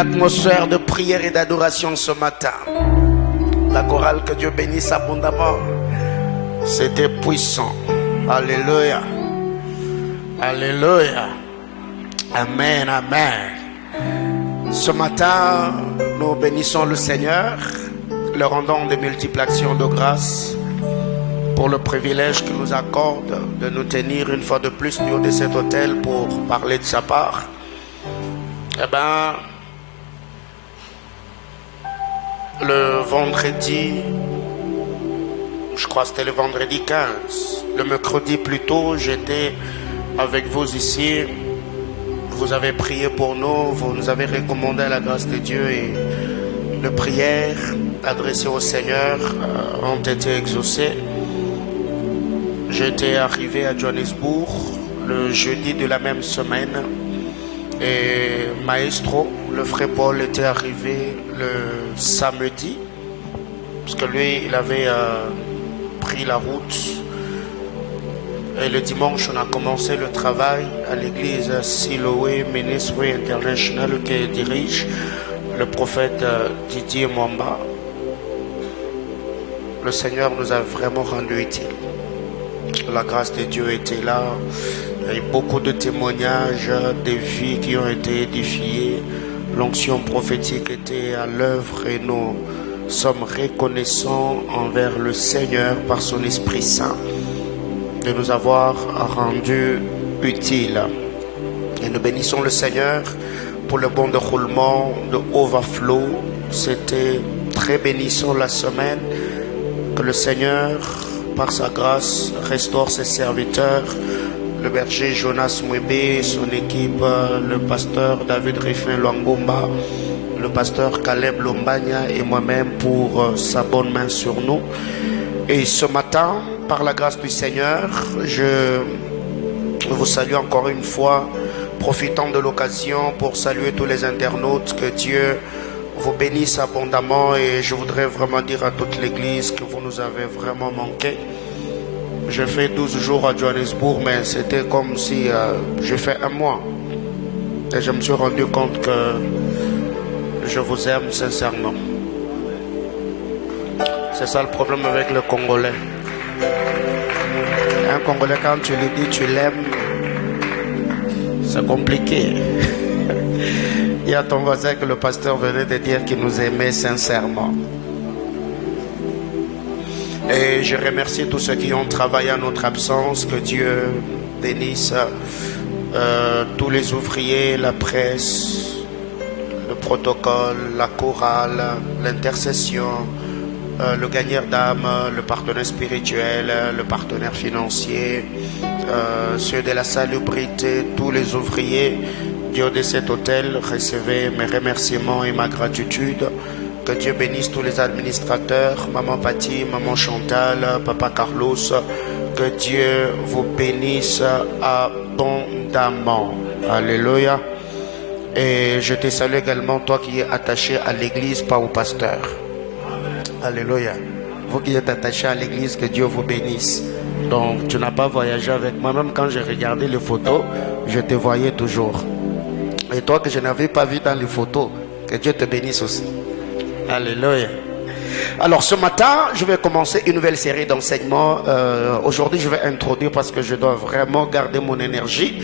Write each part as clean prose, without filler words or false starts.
l'atmosphère de prière et d'adoration ce matin. La chorale, que Dieu bénisse abondamment. C'était puissant. Alléluia. Alléluia. Amen, amen. Ce matin, nous bénissons le Seigneur, le rendons de multiples actions de grâce pour le privilège qu'il nous accorde de nous tenir une fois de plus du haut de cet autel pour parler de sa part. Eh bien, le vendredi, je crois que c'était le vendredi 15, le mercredi plus tôt, j'étais avec vous ici. Vous avez prié pour nous, vous nous avez recommandé la grâce de Dieu et les prières adressées au Seigneur ont été exaucées. J'étais arrivé à Johannesburg le jeudi de la même semaine et Maestro, le frère Paul, était arrivé le samedi parce que lui, il avait pris la route. Et le dimanche, on a commencé le travail à l'église Siloé Ministry International que dirige le prophète Didier Mwamba. Le Seigneur nous a vraiment rendu utiles. La grâce de Dieu était là. Il y a eu beaucoup de témoignages, des vies qui ont été édifiées. L'onction prophétique était à l'œuvre et nous sommes reconnaissants envers le Seigneur par son Esprit Saint de nous avoir rendu utiles. Et nous bénissons le Seigneur pour le bon déroulement de Overflow. C'était très bénissant la semaine. Que le Seigneur, par sa grâce, restaure ses serviteurs, le berger Jonas Mwebe, son équipe, le pasteur David Riffin Luangomba, le pasteur Caleb Lombagna et moi-même pour sa bonne main sur nous. Et ce matin, par la grâce du Seigneur, je vous salue encore une fois, profitant de l'occasion pour saluer tous les internautes, que Dieu vous bénisse abondamment. Et je voudrais vraiment dire à toute l'église que vous nous avez vraiment manqué. J'ai fait 12 jours à Johannesburg, mais c'était comme si j'ai fait un mois. Et je me suis rendu compte que je vous aime sincèrement. C'est ça le problème avec le Congolais. Un Congolais, quand tu lui dis tu l'aimes, c'est compliqué. Il y a ton voisin que le pasteur venait de dire qu'il nous aimait sincèrement. Et je remercie tous ceux qui ont travaillé à notre absence. Que Dieu bénisse tous les ouvriers, la presse, le protocole, la chorale, l'intercession, le gagneur d'âme, le partenaire spirituel, le partenaire financier, ceux de la salubrité, tous les ouvriers du haut de cet hôtel. Recevez mes remerciements et ma gratitude. Que Dieu bénisse tous les administrateurs, maman Patti, maman Chantal, papa Carlos. Que Dieu vous bénisse abondamment. Alléluia. Et je te salue également, toi qui es attaché à l'église, pas au pasteur. Alléluia. Vous qui êtes attachés à l'église, que Dieu vous bénisse. Donc, tu n'as pas voyagé avec moi. Même quand j'ai regardé les photos, je te voyais toujours. Et toi que je n'avais pas vu dans les photos, que Dieu te bénisse aussi. Alléluia. Alors, ce matin, je vais commencer une nouvelle série d'enseignements. Aujourd'hui, je vais introduire parce que je dois vraiment garder mon énergie.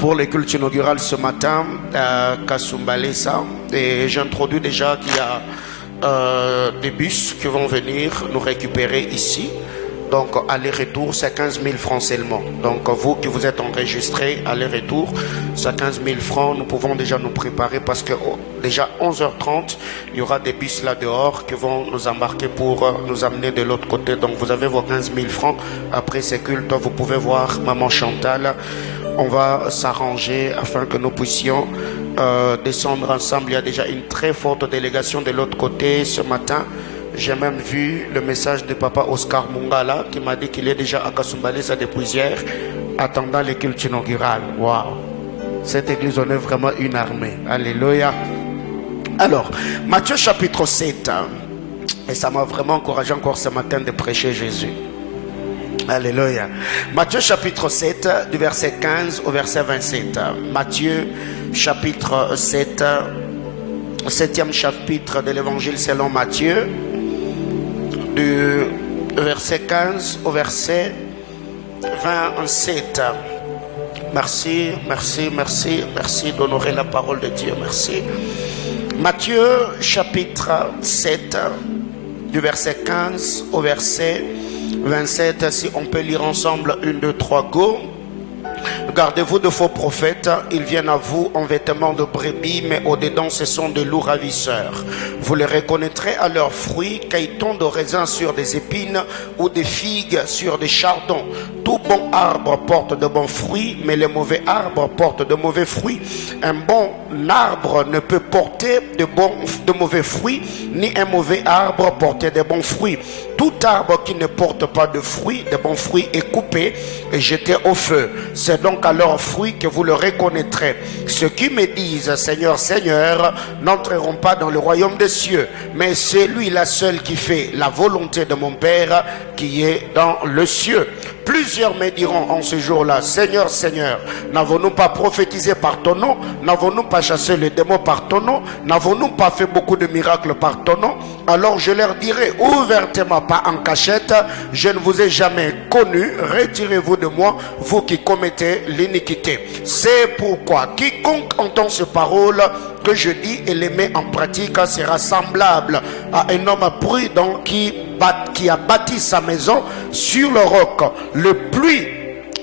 Pour les cultes inaugurales ce matin, Kasumbalesa. Et j'introduis déjà qu'il y a des bus qui vont venir nous récupérer ici. Donc aller-retour c'est 15 000 francs seulement. Donc vous qui vous êtes enregistrés, aller-retour c'est 15 000 francs. Nous pouvons déjà nous préparer parce que déjà 11h30 il y aura des bus là dehors qui vont nous embarquer pour nous amener de l'autre côté. Donc vous avez vos 15 000 francs. Après ces cultes, vous pouvez voir maman Chantal. On va s'arranger afin que nous puissions descendre ensemble. Il y a déjà une très forte délégation de l'autre côté ce matin. J'ai même vu le message de papa Oscar Mungala qui m'a dit qu'il est déjà à Kasumbalesa depuis hier, attendant les cultes inaugurales. Waouh! Cette église, on est vraiment une armée. Alléluia. Alors, Matthieu chapitre 7. Et ça m'a vraiment encouragé encore ce matin de prêcher Jésus. Alléluia. Matthieu chapitre 7, du verset 15 au verset 27. Matthieu chapitre 7, 7e chapitre de l'évangile selon Matthieu, du verset 15 au verset 27. Merci, merci, merci, merci d'honorer la parole de Dieu, merci. Matthieu chapitre 7, du verset 15 au verset 27, si on peut lire ensemble, 1, 2, 3, go. Gardez-vous de faux prophètes, ils viennent à vous en vêtements de brebis, mais au-dedans ce sont de loups ravisseurs. Vous les reconnaîtrez à leurs fruits, caïtons de raisin sur des épines ou des figues sur des chardons. Tout bon arbre porte de bons fruits, mais les mauvais arbres portent de mauvais fruits. Un bon arbre ne peut porter de mauvais fruits, ni un mauvais arbre porter de bons fruits. Tout arbre qui ne porte pas de fruits, de bons fruits, est coupé et jeté au feu. C'est donc à leurs fruits que vous le reconnaîtrez. Ceux qui me disent Seigneur, Seigneur, n'entreront pas dans le royaume des cieux, mais c'est lui la seule qui fait la volonté de mon Père qui est dans le cieux. Plusieurs me diront en ce jour-là, Seigneur, Seigneur, n'avons-nous pas prophétisé par ton nom? N'avons-nous pas chassé les démons par ton nom? N'avons-nous pas fait beaucoup de miracles par ton nom? Alors je leur dirai ouvertement, pas en cachette, je ne vous ai jamais connu, retirez-vous de moi, vous qui commettez l'iniquité. C'est pourquoi quiconque entend ces paroles que je dis et les met en pratique sera semblable à un homme prudent qui a bâti sa maison sur le roc.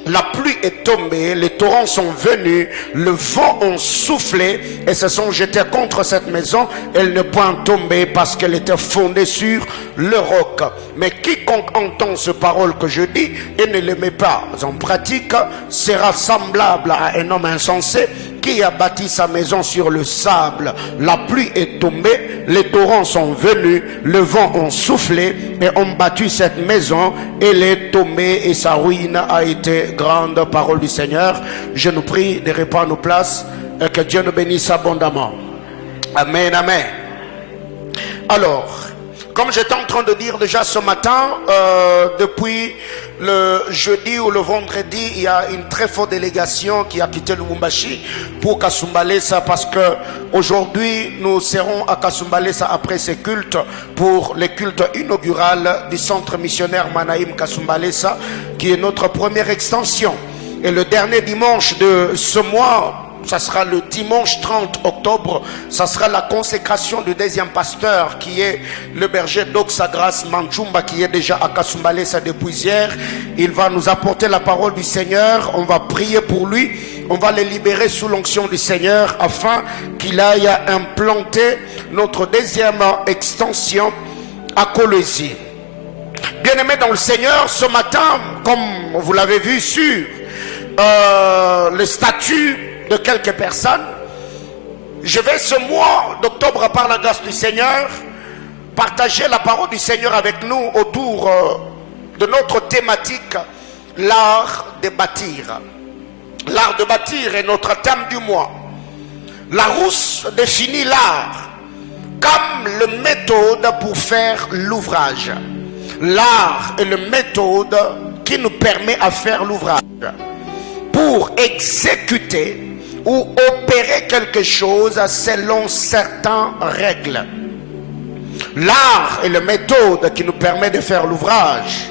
La pluie est tombée, les torrents sont venus, le vent a soufflé et se sont jetés contre cette maison. Elle n'est point tombée parce qu'elle était fondée sur le roc. Mais quiconque entend ces paroles que je dis et ne les met pas en pratique sera semblable à un homme insensé qui a bâti sa maison sur le sable. La pluie est tombée, les torrents sont venus, le vent a soufflé et ont battu cette maison. Elle est tombée et sa ruine a été grande. Parole du Seigneur. Je nous prie de répondre à nos places et que Dieu nous bénisse abondamment. Amen, amen. Alors, comme j'étais en train de dire déjà ce matin, depuis le jeudi ou le vendredi, il y a une très forte délégation qui a quitté Lubumbashi pour Kasumbalesa, parce que aujourd'hui nous serons à Kasumbalesa après ces cultes pour le culte inaugural du centre missionnaire Manaïm Kasumbalesa, qui est notre première extension. Et le dernier dimanche de ce mois, ça sera le dimanche 30 octobre, ça sera la consécration du deuxième pasteur qui est le berger d'Oxagras Manchumba, qui est déjà à Kasumbalesa depuis hier. Il va nous apporter la parole du Seigneur, on va prier pour lui, on va le libérer sous l'onction du Seigneur afin qu'il aille implanter notre deuxième extension à Colosie. Bien-aimés dans le Seigneur, ce matin, comme vous l'avez vu sur le statut de quelques personnes, je vais ce mois d'octobre, par la grâce du Seigneur, partager la parole du Seigneur avec nous autour de notre thématique, l'art de bâtir. L'art de bâtir est notre thème du mois. Larousse définit l'art comme la méthode pour faire l'ouvrage. L'art est la méthode qui nous permet à faire l'ouvrage. Pour exécuter ou opérer quelque chose selon certaines règles. L'art est la méthode qui nous permet de faire l'ouvrage.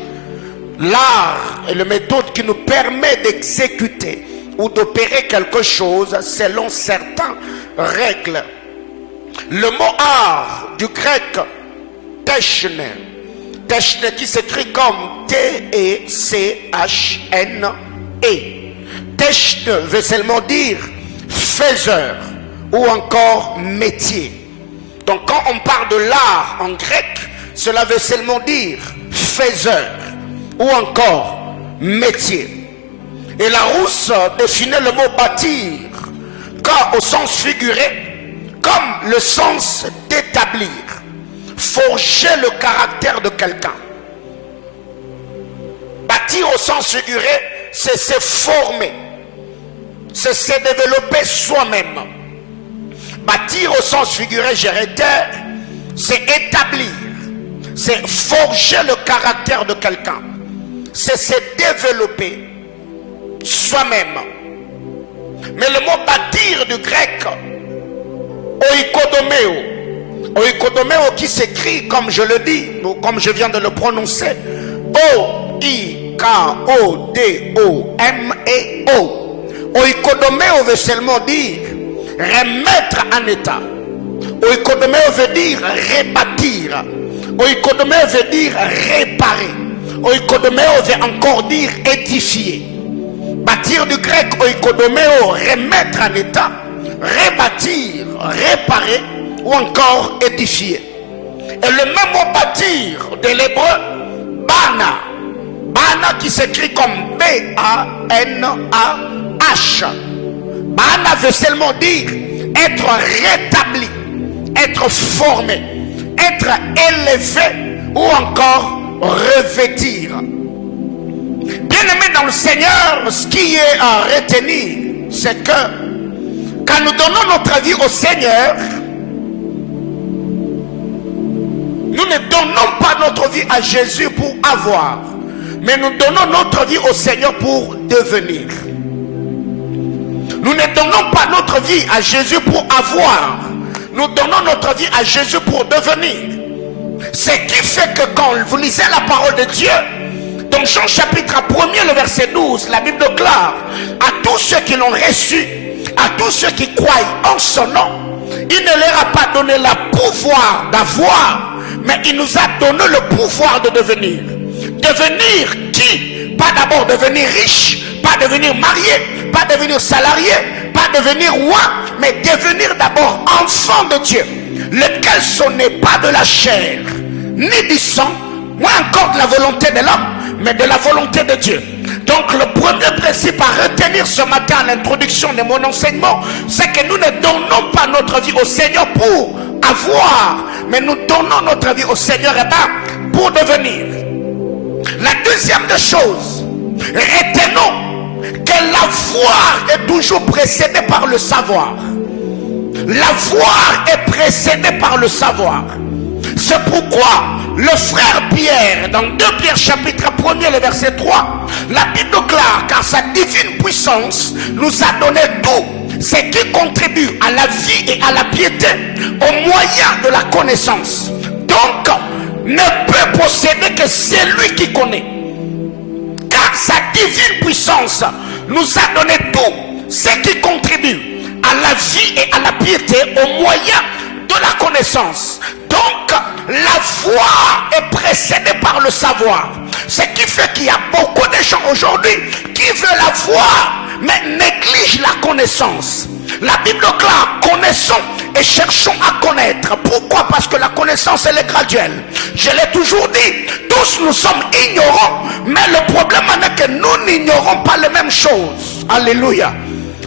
L'art est la méthode qui nous permet d'exécuter ou d'opérer quelque chose selon certaines règles. Le mot art du grec techne, techne qui s'écrit comme T-E-C-H-N-E. Techne veut seulement dire faiseur ou encore métier. Donc quand on parle de l'art en grec, cela veut seulement dire faiseur ou encore métier. Et Larousse définit le mot bâtir car au sens figuré comme le sens d'établir, forger le caractère de quelqu'un. Bâtir au sens figuré, c'est se former, c'est se développer soi-même. Bâtir au sens figuré, gérétaire, c'est établir, c'est forger le caractère de quelqu'un, c'est se développer soi-même. Mais le mot bâtir du grec Oikodomeo. Oikodomeo qui s'écrit comme je le dis, ou comme je viens de le prononcer. O-I-K-O-D-O-M-E-O. Oikodomeo veut seulement dire remettre en état. Oikodomeo veut dire rebâtir. Oikodomeo veut dire réparer. Oikodomeo veut encore dire édifier. Bâtir du grec oikodomeo, remettre en état, rebâtir, réparer ou encore édifier. Et le même mot bâtir de l'hébreu, bana. Bana qui s'écrit comme B-A-N-A-H. Bana veut seulement dire être rétabli, être formé, être élevé ou encore revêtir. Bien-aimé dans le Seigneur, ce qui est à retenir, c'est que quand nous donnons notre vie au Seigneur, nous ne donnons pas notre vie à Jésus pour avoir, mais nous donnons notre vie au Seigneur pour devenir. Nous ne donnons pas notre vie à Jésus pour avoir, nous donnons notre vie à Jésus pour devenir. Ce qui fait que quand vous lisez la parole de Dieu, dans Jean chapitre 1er, le verset 12, la Bible déclare à tous ceux qui l'ont reçu, à tous ceux qui croient en son nom, il ne leur a pas donné le pouvoir d'avoir, mais il nous a donné le pouvoir de devenir. Devenir qui? Pas d'abord devenir riche, pas devenir marié, pas devenir salarié, pas devenir roi, mais devenir d'abord enfant de Dieu, lequel ce n'est pas de la chair, ni du sang, moins encore de la volonté de l'homme, mais de la volonté de Dieu. Donc le premier principe à retenir ce matin à l'introduction de mon enseignement, c'est que nous ne donnons pas notre vie au Seigneur pour avoir, mais nous donnons notre vie au Seigneur pour devenir. La deuxième des choses, retenons que l'avoir est toujours précédé par le savoir. L'avoir est précédé par le savoir. C'est pourquoi le frère Pierre, dans 2 Pierre chapitre 1er, le verset 3, la Bible déclare, car sa divine puissance nous a donné tout ce qui contribue à la vie et à la piété au moyen de la connaissance. Donc, ne peut posséder que celui qui connaît. Car sa divine puissance nous a donné tout ce qui contribue à la vie et à la piété au moyen de la connaissance. Donc, la foi est précédée par le savoir. Ce qui fait qu'il y a beaucoup de gens aujourd'hui qui veulent la foi, mais négligent la connaissance. La Bible déclare, connaissons et cherchons à connaître. Pourquoi? Parce que la connaissance, elle est graduelle. Je l'ai toujours dit, tous nous sommes ignorants, mais le problème est que nous n'ignorons pas les mêmes choses. Alléluia.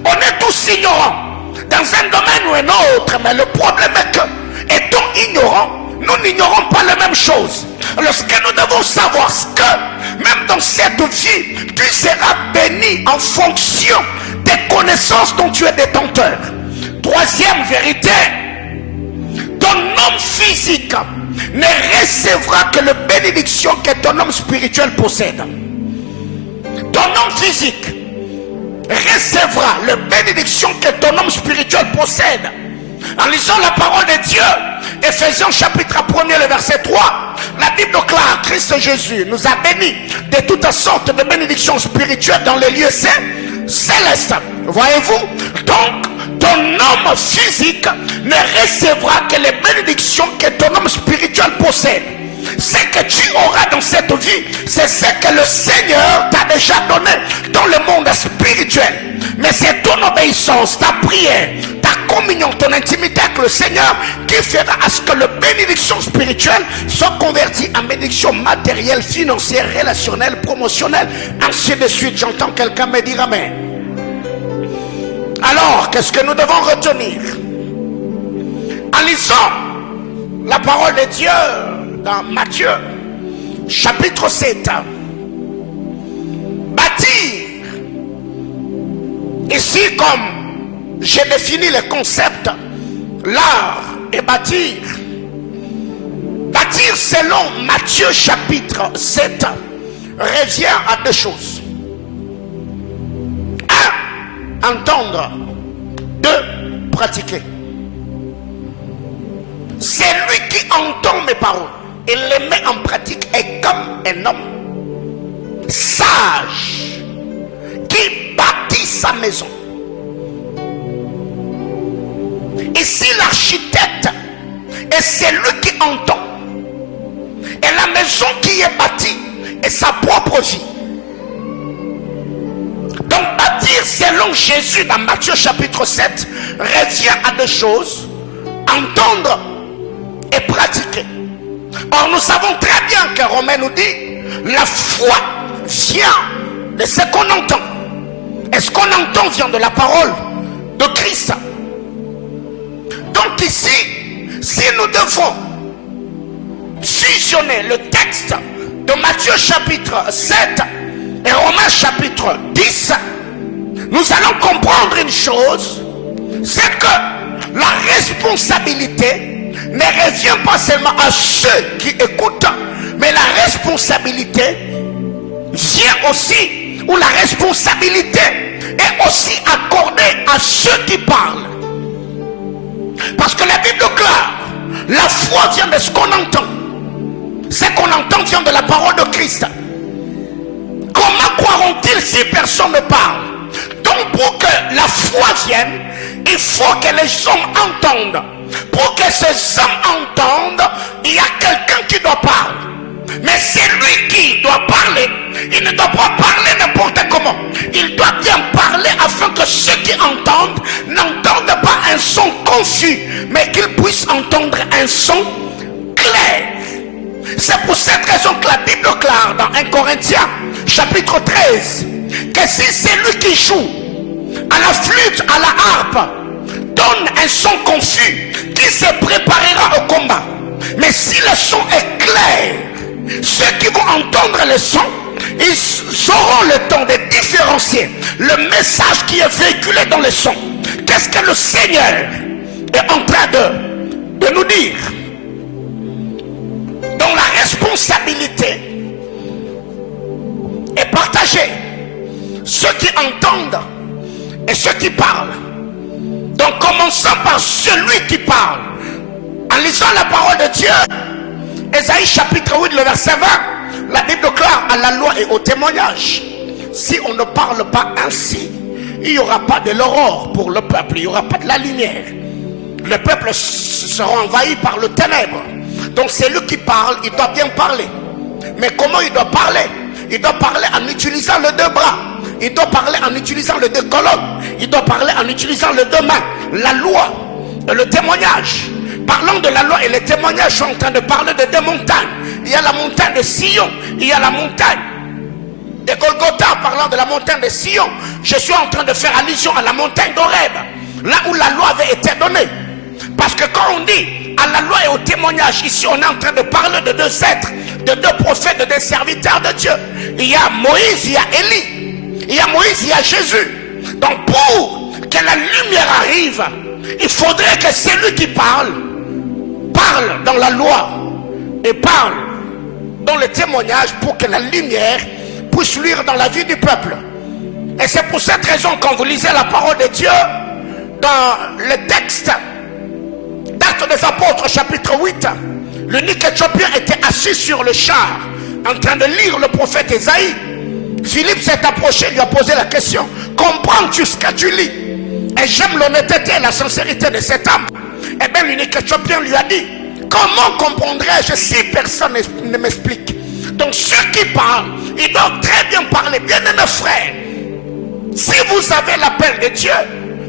On est tous ignorants dans un domaine ou un autre, mais le problème est que, étant ignorants, nous n'ignorons pas les mêmes choses. Alors ce que nous devons savoir, c'est que même dans cette vie, tu seras béni en fonction des connaissances dont tu es détenteur. Troisième vérité, ton homme physique ne recevra que la bénédiction que ton homme spirituel possède. Ton homme physique recevra la bénédiction que ton homme spirituel possède. En lisant la parole de Dieu, Ephésiens chapitre 1er, le verset 3, la Bible déclare, Christ Jésus nous a bénis de toutes sortes de bénédictions spirituelles dans les lieux célestes. Voyez-vous? Donc, ton homme physique ne recevra que les bénédictions que ton homme spirituel possède. Ce que tu auras dans cette vie, c'est ce que le Seigneur t'a déjà donné dans le monde spirituel. Mais c'est ton obéissance, ta prière, ta communion, ton intimité avec le Seigneur qui fera à ce que les bénédictions spirituelles soient converties en bénédictions matérielles, financières, relationnelles, promotionnelles, ainsi de suite. J'entends quelqu'un me dire amen. Alors, qu'est-ce que nous devons retenir? En lisant la parole de Dieu dans Matthieu chapitre 7, bâtir. Ici, comme j'ai défini le concept, l'art et bâtir. Bâtir selon Matthieu chapitre 7 revient à deux choses. 1. Entendre. 2. Pratiquer. C'est lui qui entend mes paroles et les met en pratique est comme un homme sage qui bâtit sa maison. Ici, l'architecte est celui qui entend. Et la maison qui est bâtie est sa propre vie. Donc, bâtir selon Jésus dans Matthieu chapitre 7 revient à deux choses: entendre et pratiquer. Or, nous savons très bien que Romain nous dit la foi vient de ce qu'on entend. Et ce qu'on entend vient de la parole de Christ. Donc ici, si nous devons fusionner le texte de Matthieu chapitre 7 et Romains chapitre 10, nous allons comprendre une chose, c'est que la responsabilité ne revient pas seulement à ceux qui écoutent, mais la responsabilité vient aussi, ou la responsabilité est aussi accordée à ceux qui parlent. Parce que la Bible déclare, la foi vient de ce qu'on entend. Ce qu'on entend vient de la parole de Christ. Comment croiront-ils si personne ne parle? Donc pour que la foi vienne, il faut que les hommes entendent. Pour que ces hommes entendent, il y a quelqu'un qui doit parler. Mais c'est lui qui doit parler. Il ne doit pas parler n'importe comment. Il doit bien parler afin que ceux qui entendent n'entendent pas un son confus, mais qu'ils puissent entendre un son clair. C'est pour cette raison que la Bible déclare dans 1 Corinthiens chapitre 13 que si c'est lui qui joue à la flûte, à la harpe, donne un son confus, qui se préparera au combat. Mais si le son est clair, ceux qui vont entendre le son, ils auront le temps de différencier le message qui est véhiculé dans le son. Qu'est-ce que le Seigneur est en train de nous dire? Donc la responsabilité est partagée. Ceux qui entendent et ceux qui parlent. Donc commençons par celui qui parle. En lisant la parole de Dieu, Ésaïe chapitre 8, le verset 20, la Bible déclare à la loi et au témoignage: si on ne parle pas ainsi, il n'y aura pas de l'aurore pour le peuple, il n'y aura pas de la lumière. Le peuple sera envahi par le ténèbre. Donc celui qui parle, il doit bien parler. Mais comment il doit parler? Il doit parler en utilisant les deux bras. Il doit parler en utilisant les deux colonnes. Il doit parler en utilisant les deux mains. La loi et le témoignage. Parlant de la loi et les témoignages, je suis en train de parler de deux montagnes. Il y a la montagne de Sion, il y a la montagne de Golgotha. Parlant de la montagne de Sion, je suis en train de faire allusion à la montagne d'Horeb, là où la loi avait été donnée. Parce que quand on dit à la loi et au témoignage, ici on est en train de parler de deux êtres, de deux prophètes, de deux serviteurs de Dieu. Il y a Moïse, il y a Élie, il y a Moïse, il y a Jésus. Donc pour que la lumière arrive, il faudrait que celui qui parle dans la loi et parle dans le témoignage pour que la lumière puisse luire dans la vie du peuple. Et c'est pour cette raison, quand vous lisez la parole de Dieu dans le texte d'Actes des Apôtres chapitre 8, l'unique Éthiopien était assis sur le char en train de lire le prophète Ésaïe. Philippe s'est approché, lui a posé la question: comprends-tu ce que tu lis? Et j'aime l'honnêteté et la sincérité de cet homme. Et bien l'unique Éthiopien lui a dit: comment comprendrais-je si personne ne m'explique? Donc ceux qui parlent, ils doivent très bien parler. Bien aimés frères, si vous avez l'appel de Dieu,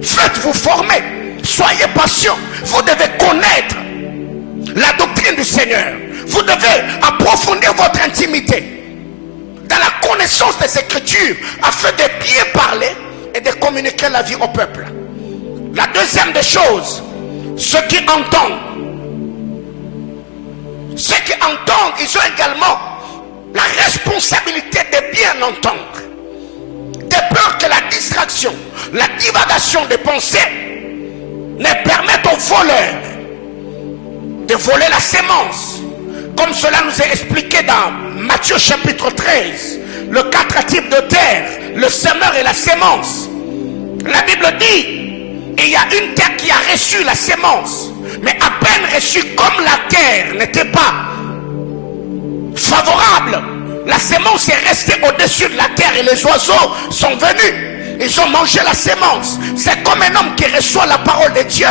faites-vous former, soyez patients. Vous devez connaître la doctrine du Seigneur. Vous devez approfondir votre intimité dans la connaissance des Écritures afin de bien parler et de communiquer la vie au peuple. La deuxième des choses, ceux qui entendent, ils ont également la responsabilité de bien entendre, de peur que la distraction, la divagation des pensées ne permette aux voleurs de voler la sémence, comme cela nous est expliqué dans Matthieu chapitre 13, le 4 types de terre, le semeur et la sémence. La Bible dit, il y a une terre qui a reçu la sémence, Mais à peine reçu, comme la terre n'était pas favorable, la semence est restée au-dessus de la terre et les oiseaux sont venus. Ils ont mangé la semence. C'est comme un homme qui reçoit la parole de Dieu.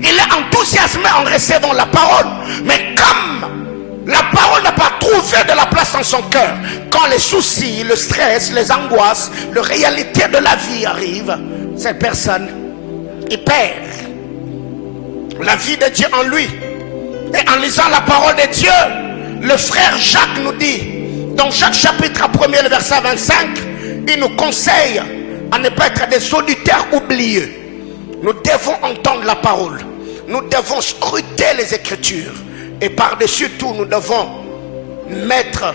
Il est enthousiasmé en recevant la parole. Mais comme la parole n'a pas trouvé de la place dans son cœur, quand les soucis, le stress, les angoisses, la réalité de la vie arrivent, cette personne, il perd la vie de Dieu en lui. Et en lisant la parole de Dieu, le frère Jacques nous dit, dans Jacques chapitre 1er, le verset 25, il nous conseille à ne pas être des auditeurs oublieux. Nous devons entendre la parole. Nous devons scruter les Écritures. Et par-dessus tout, nous devons mettre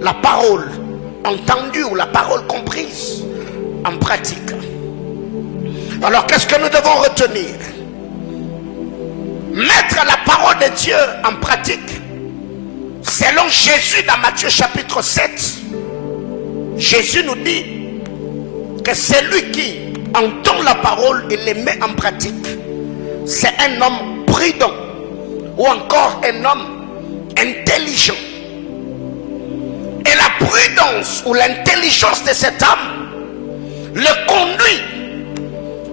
la parole entendue ou la parole comprise en pratique. Alors, qu'est-ce que nous devons retenir? Mettre la parole de Dieu en pratique. Selon Jésus dans Matthieu chapitre 7, Jésus nous dit que celui qui entend la parole et les met en pratique, c'est un homme prudent ou encore un homme intelligent. Et la prudence ou l'intelligence de cet homme le conduit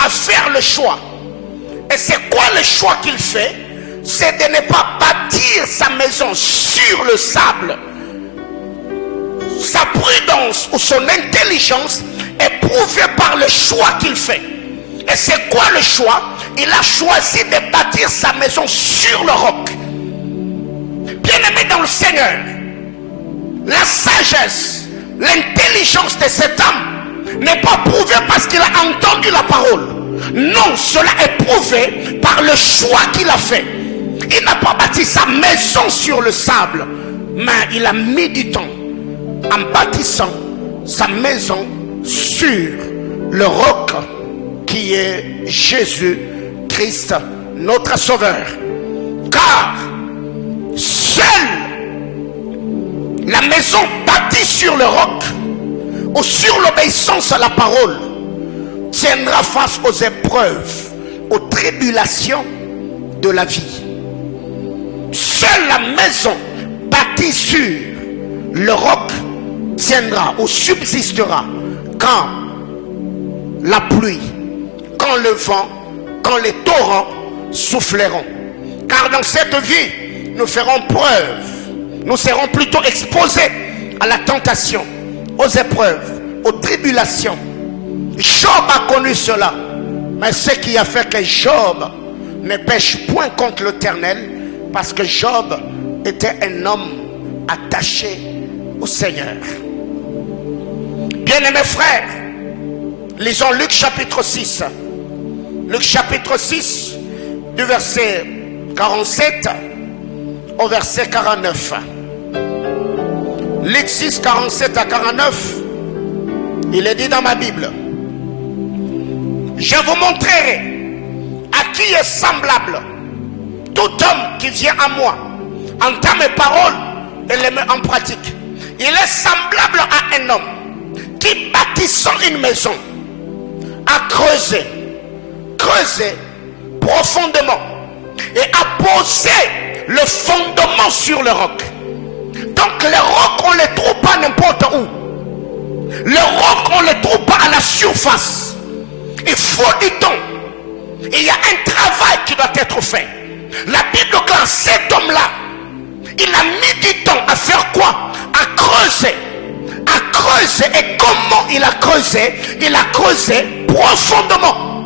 à faire le choix. Et c'est quoi le choix qu'il fait? C'est de ne pas bâtir sa maison sur le sable. Sa prudence ou son intelligence est prouvée par le choix qu'il fait. Et c'est quoi le choix? Il a choisi de bâtir sa maison sur le roc. Bien-aimé dans le Seigneur, la sagesse, l'intelligence de cet homme n'est pas prouvée parce qu'il a entendu la parole. Non, cela est prouvé par le choix qu'il a fait. Il n'a pas bâti sa maison sur le sable, mais il a mis du temps en bâtissant sa maison sur le roc qui est Jésus-Christ, notre Sauveur. Car seule la maison bâtie sur le roc ou sur l'obéissance à la parole tiendra face aux épreuves, aux tribulations de la vie. Seule la maison bâtie sur le roc tiendra ou subsistera quand la pluie, quand le vent, quand les torrents souffleront. Car dans cette vie, nous ferons preuve, nous serons plutôt exposés à la tentation, aux épreuves, aux tribulations. Job a connu cela, mais ce qui a fait que Job ne pêche point contre l'Éternel, parce que Job était un homme attaché au Seigneur. Bien-aimés frères, lisons Luc chapitre 6. Luc chapitre 6, du verset 47 au verset 49. Luc 6, 47 à 49, il est dit dans ma Bible: je vous montrerai à qui est semblable tout homme qui vient à moi, entend mes paroles et les met en pratique. Il est semblable à un homme qui, bâtissant une maison, a creusé profondément et a posé le fondement sur le roc. Donc le roc, on ne le trouve pas n'importe où. Le roc, on ne le trouve pas à la surface. Il faut du temps. Il y a un travail qui doit être fait. La Bible classe cet homme-là, il a mis du temps à faire quoi? À creuser. Et comment il a creusé? Il a creusé profondément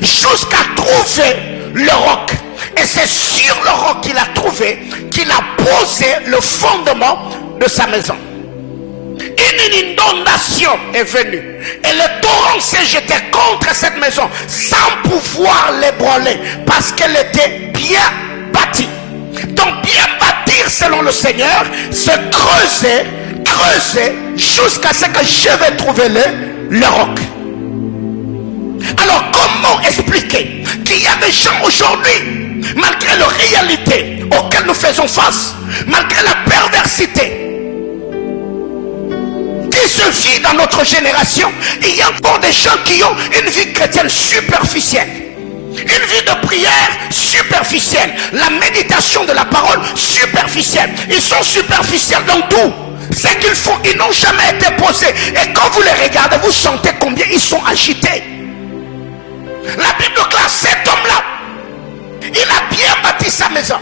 jusqu'à trouver le roc. Et c'est sur le roc qu'il a trouvé, qu'il a posé le fondement de sa maison. Une inondation est venue et le torrent s'est jeté contre cette maison sans pouvoir l'ébranler parce qu'elle était bien bâtie. Donc bien bâtir selon le Seigneur, c'est creuser jusqu'à ce que je vais trouver le roc. Alors comment expliquer qu'il y a des gens aujourd'hui, malgré la réalité auxquelles nous faisons face, malgré la perversité qui se vit dans notre génération, il y a encore des gens qui ont une vie chrétienne superficielle. Une vie de prière superficielle. La méditation de la parole superficielle. Ils sont superficiels dans tout. C'est qu'ils font, ils n'ont jamais été posés. Et quand vous les regardez, vous sentez combien ils sont agités. La Bible classe, cet homme-là, il a bien bâti sa maison.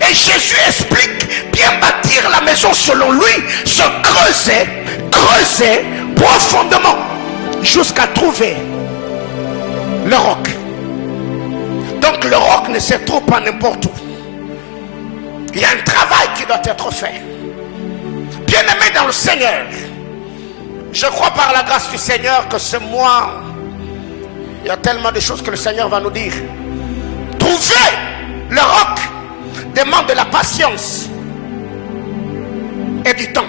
Et Jésus explique, bien bâtir la maison selon lui, se creuser profondément jusqu'à trouver le roc. Donc le roc ne se trouve pas n'importe où. Il y a un travail qui doit être fait. Bien-aimé dans le Seigneur, je crois par la grâce du Seigneur que ce mois, il y a tellement de choses que le Seigneur va nous dire. Trouver le roc demande de la patience et du temps.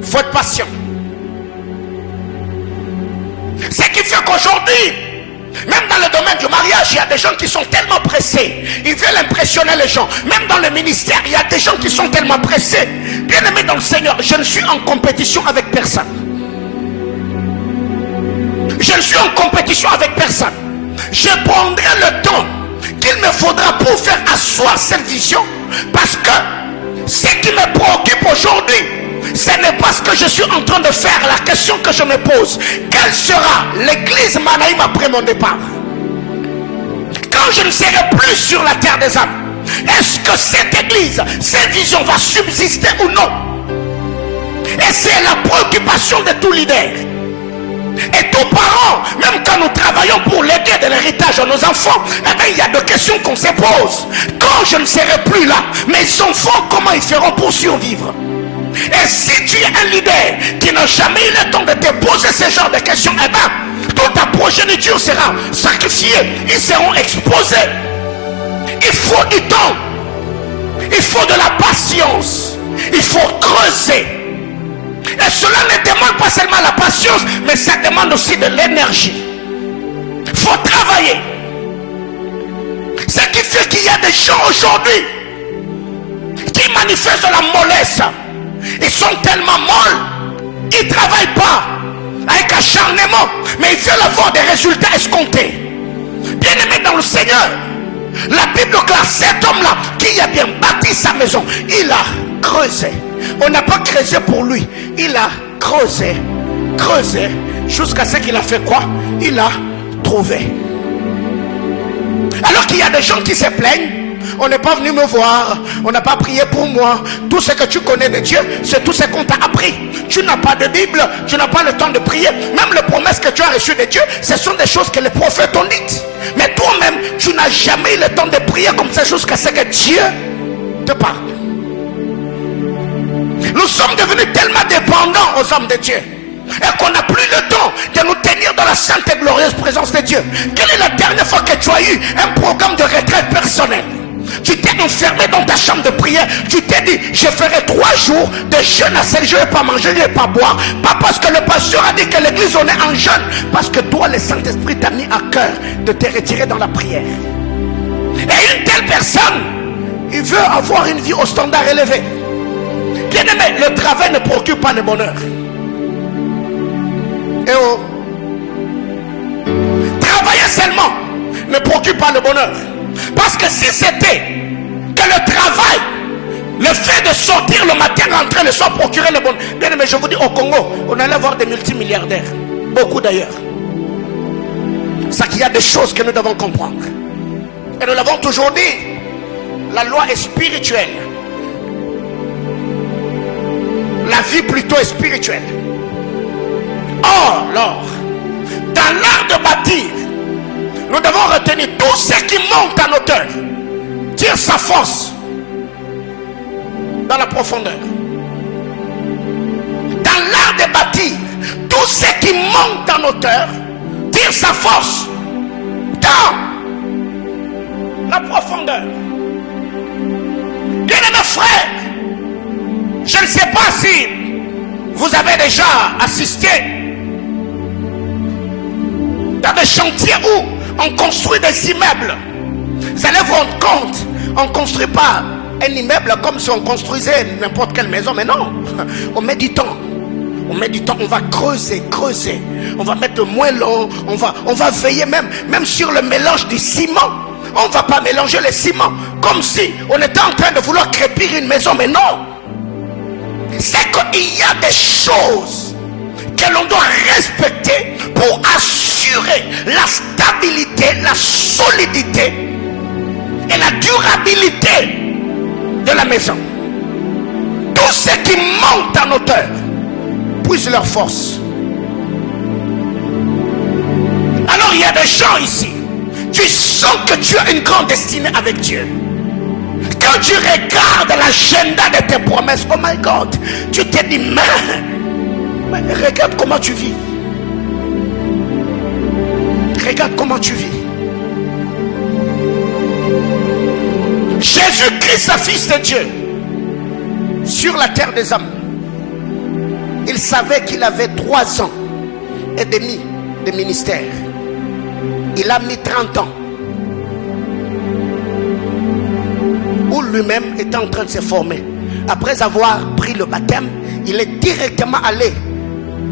Il faut être patient. Ce qui fait qu'aujourd'hui, même dans le domaine du mariage, il y a des gens qui sont tellement pressés. Ils veulent impressionner les gens. Même dans le ministère, il y a des gens qui sont tellement pressés. Bien-aimé dans le Seigneur, je ne suis en compétition avec personne. Je ne suis en compétition avec personne. Je prendrai le temps qu'il me faudra pour faire asseoir cette vision. Parce que ce qui me préoccupe aujourd'hui, ce n'est pas ce que je suis en train de faire. La question que je me pose, quelle sera l'église Manaïm après mon départ? Quand je ne serai plus sur la terre des âmes, est-ce que cette église, cette vision va subsister ou non? Et c'est la préoccupation de tout leader. Et tous parents, même quand nous travaillons pour léguer de l'héritage à nos enfants, eh bien, il y a des questions qu'on se pose. Quand je ne serai plus là, mes enfants, comment ils feront pour survivre? Et si tu es un leader qui n'a jamais eu le temps de te poser ce genre de questions, eh bien, toute ta progéniture sera sacrifiée. Ils seront exposés. Il faut du temps. Il faut de la patience. Il faut creuser. Et cela ne demande pas seulement la patience, mais ça demande aussi de l'énergie. Il faut travailler. Ce qui fait qu'il y a des gens aujourd'hui qui manifestent de la mollesse. Ils sont tellement molles. Ils ne travaillent pas avec acharnement, mais ils veulent avoir des résultats escomptés. Bien-aimé dans le Seigneur, la Bible classe cet homme-là qui a bien bâti sa maison. Il a creusé. On n'a pas creusé pour lui. Il a creusé jusqu'à ce qu'il a fait quoi? Il a trouvé. Alors qu'il y a des gens qui se plaignent. On n'est pas venu me voir, on n'a pas prié pour moi. Tout ce que tu connais de Dieu, c'est tout ce qu'on t'a appris. Tu n'as pas de Bible, tu n'as pas le temps de prier. Même les promesses que tu as reçues de Dieu, ce sont des choses que les prophètes ont dites. Mais toi-même, tu n'as jamais eu le temps de prier comme ça jusqu'à ce que Dieu te parle. Nous sommes devenus tellement dépendants aux hommes de Dieu et qu'on n'a plus le temps de nous tenir dans la sainte et glorieuse présence de Dieu. Quelle est la dernière fois que tu as eu un programme de retraite personnel? Tu t'es enfermé dans ta chambre de prière. Tu t'es dit, je ferai 3 jours de jeûne à celle, je ne vais pas manger, je ne vais pas boire. Pas parce que le pasteur a dit que l'église on est en jeûne, parce que toi le Saint-Esprit t'a mis à cœur de te retirer dans la prière. Et une telle personne, il veut avoir une vie au standard élevé. Bien aimé, le travail ne procure pas le bonheur. Et oh, travailler seulement ne procure pas le bonheur. Parce que si c'était que le travail, le fait de sortir le matin, rentrer le soir, procurer le bonheur. Bien aimé, je vous dis, au Congo, on allait voir des multimilliardaires. Beaucoup d'ailleurs. C'est qu'il y a des choses que nous devons comprendre. Et nous l'avons toujours dit. La loi est spirituelle. La vie plutôt est spirituelle. Or, dans l'art de bâtir, nous devons retenir tout ce qui monte en hauteur. Tire sa force dans la profondeur. Dans l'art de bâtir, tout ce qui monte en hauteur tire sa force dans la profondeur. Bien-aimés frères, je ne sais pas si vous avez déjà assisté dans des chantiers où on construit des immeubles. Vous allez vous rendre compte, on ne construit pas un immeuble comme si on construisait n'importe quelle maison, mais non, on met du temps. On met du temps, on va creuser. On va mettre moins long, on va veiller même sur le mélange du ciment. On ne va pas mélanger le ciment comme si on était en train de vouloir crépir une maison, mais non. C'est qu'il y a des choses que l'on doit respecter pour assurer la stabilité, la solidité et la durabilité de la maison. Tous ceux qui montent en hauteur puisent leur force. Alors il y a des gens ici, tu sens que tu as une grande destinée avec Dieu. Quand tu regardes l'agenda de tes promesses, oh my God, tu te dis, mais regarde comment tu vis. Regarde comment tu vis. Jésus-Christ, le Fils de Dieu, sur la terre des hommes, il savait qu'il avait 3 ans et demi de ministère. Il a mis 30 ans où lui-même était en train de se former. Après avoir pris le baptême, il est directement allé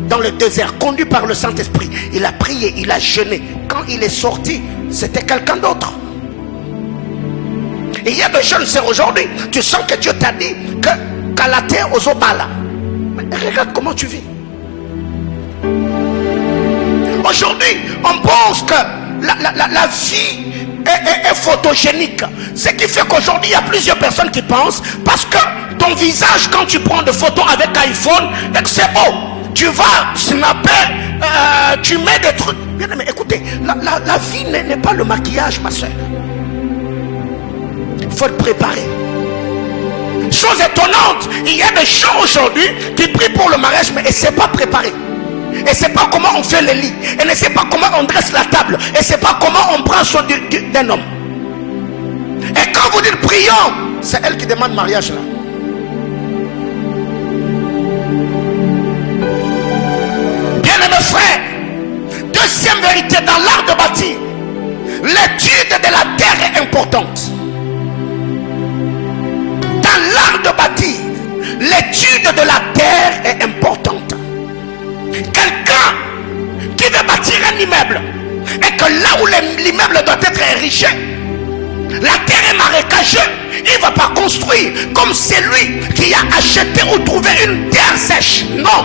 dans le désert, conduit par le Saint-Esprit. Il a prié, il a jeûné. Quand il est sorti, c'était quelqu'un d'autre. Et il y a des jeunes sœurs aujourd'hui, tu sens que Dieu t'a dit que qu'à la terre aux obala. Mais regarde comment tu vis. Aujourd'hui, on pense que la vie est photogénique. Ce qui fait qu'aujourd'hui, il y a plusieurs personnes qui pensent, parce que ton visage, quand tu prends des photos avec iPhone, c'est beau. Tu vas snapper, tu mets des trucs. Bien aimé, écoutez, la vie n'est pas le maquillage, ma soeur. Il faut te préparer. Chose étonnante, il y a des gens aujourd'hui qui prient pour le mariage, mais ils ne savent pas préparer. Et ne savent pas comment on fait les lits. Et ne savent pas comment on dresse la table. Et ne savent pas comment on prend soin d'un homme. Et quand vous dites prions, c'est elle qui demande mariage là. Bien-aimés frères, deuxième vérité dans l'art de bâtir, l'étude de la terre est importante. Dans l'art de bâtir, l'étude de la terre est importante. Quelqu'un qui veut bâtir un immeuble et que là où l'immeuble doit être érigé, la terre est marécageuse, il ne va pas construire comme celui qui a acheté ou trouvé une terre sèche. Non.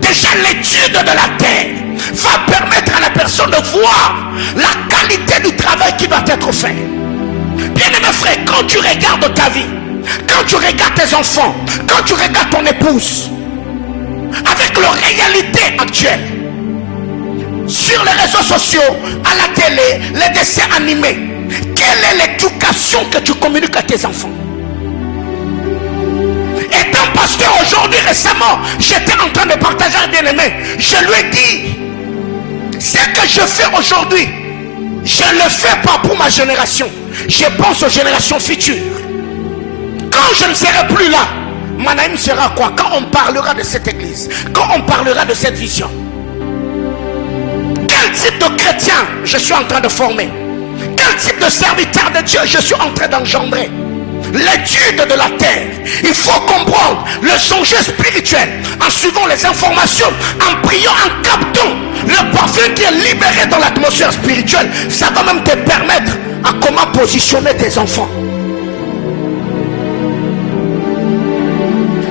Déjà l'étude de la terre va permettre à la personne de voir la qualité du travail qui doit être fait. Bien-aimé frère, quand tu regardes ta vie, quand tu regardes tes enfants, quand tu regardes ton épouse, avec leur réalité actuelle, sur les réseaux sociaux, à la télé, les dessins animés, quelle est l'éducation que tu communiques à tes enfants? Étant pasteur aujourd'hui, récemment, j'étais en train de partager un bien-aimé. Je lui ai dit, ce que je fais aujourd'hui, je ne le fais pas pour ma génération. Je pense aux générations futures. Quand je ne serai plus là, Manaïm sera quoi? Quand on parlera de cette église, quand on parlera de cette vision, quel type de chrétien je suis en train de former? Quel type de serviteur de Dieu je suis en train d'engendrer? L'étude de la terre, il faut comprendre le songe spirituel en suivant les informations, en priant, en captant le parfum qui est libéré dans l'atmosphère spirituelle. Ça va même te permettre à comment positionner tes enfants.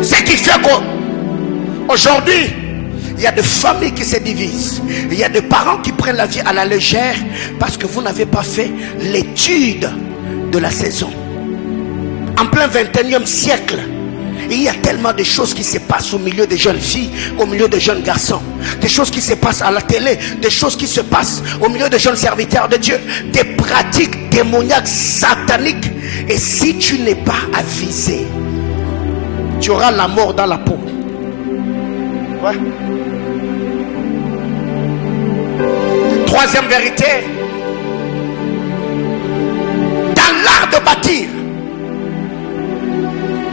Ce qui fait qu'aujourd'hui, il y a des familles qui se divisent. Il y a des parents qui prennent la vie à la légère parce que vous n'avez pas fait l'étude de la saison. En plein 21e siècle, il y a tellement de choses qui se passent au milieu des jeunes filles, au milieu des jeunes garçons. Des choses qui se passent à la télé, des choses qui se passent au milieu des jeunes serviteurs de Dieu. Des pratiques démoniaques, sataniques. Et si tu n'es pas avisé, tu auras la mort dans la peau. Ouais. Troisième vérité, dans l'art de bâtir,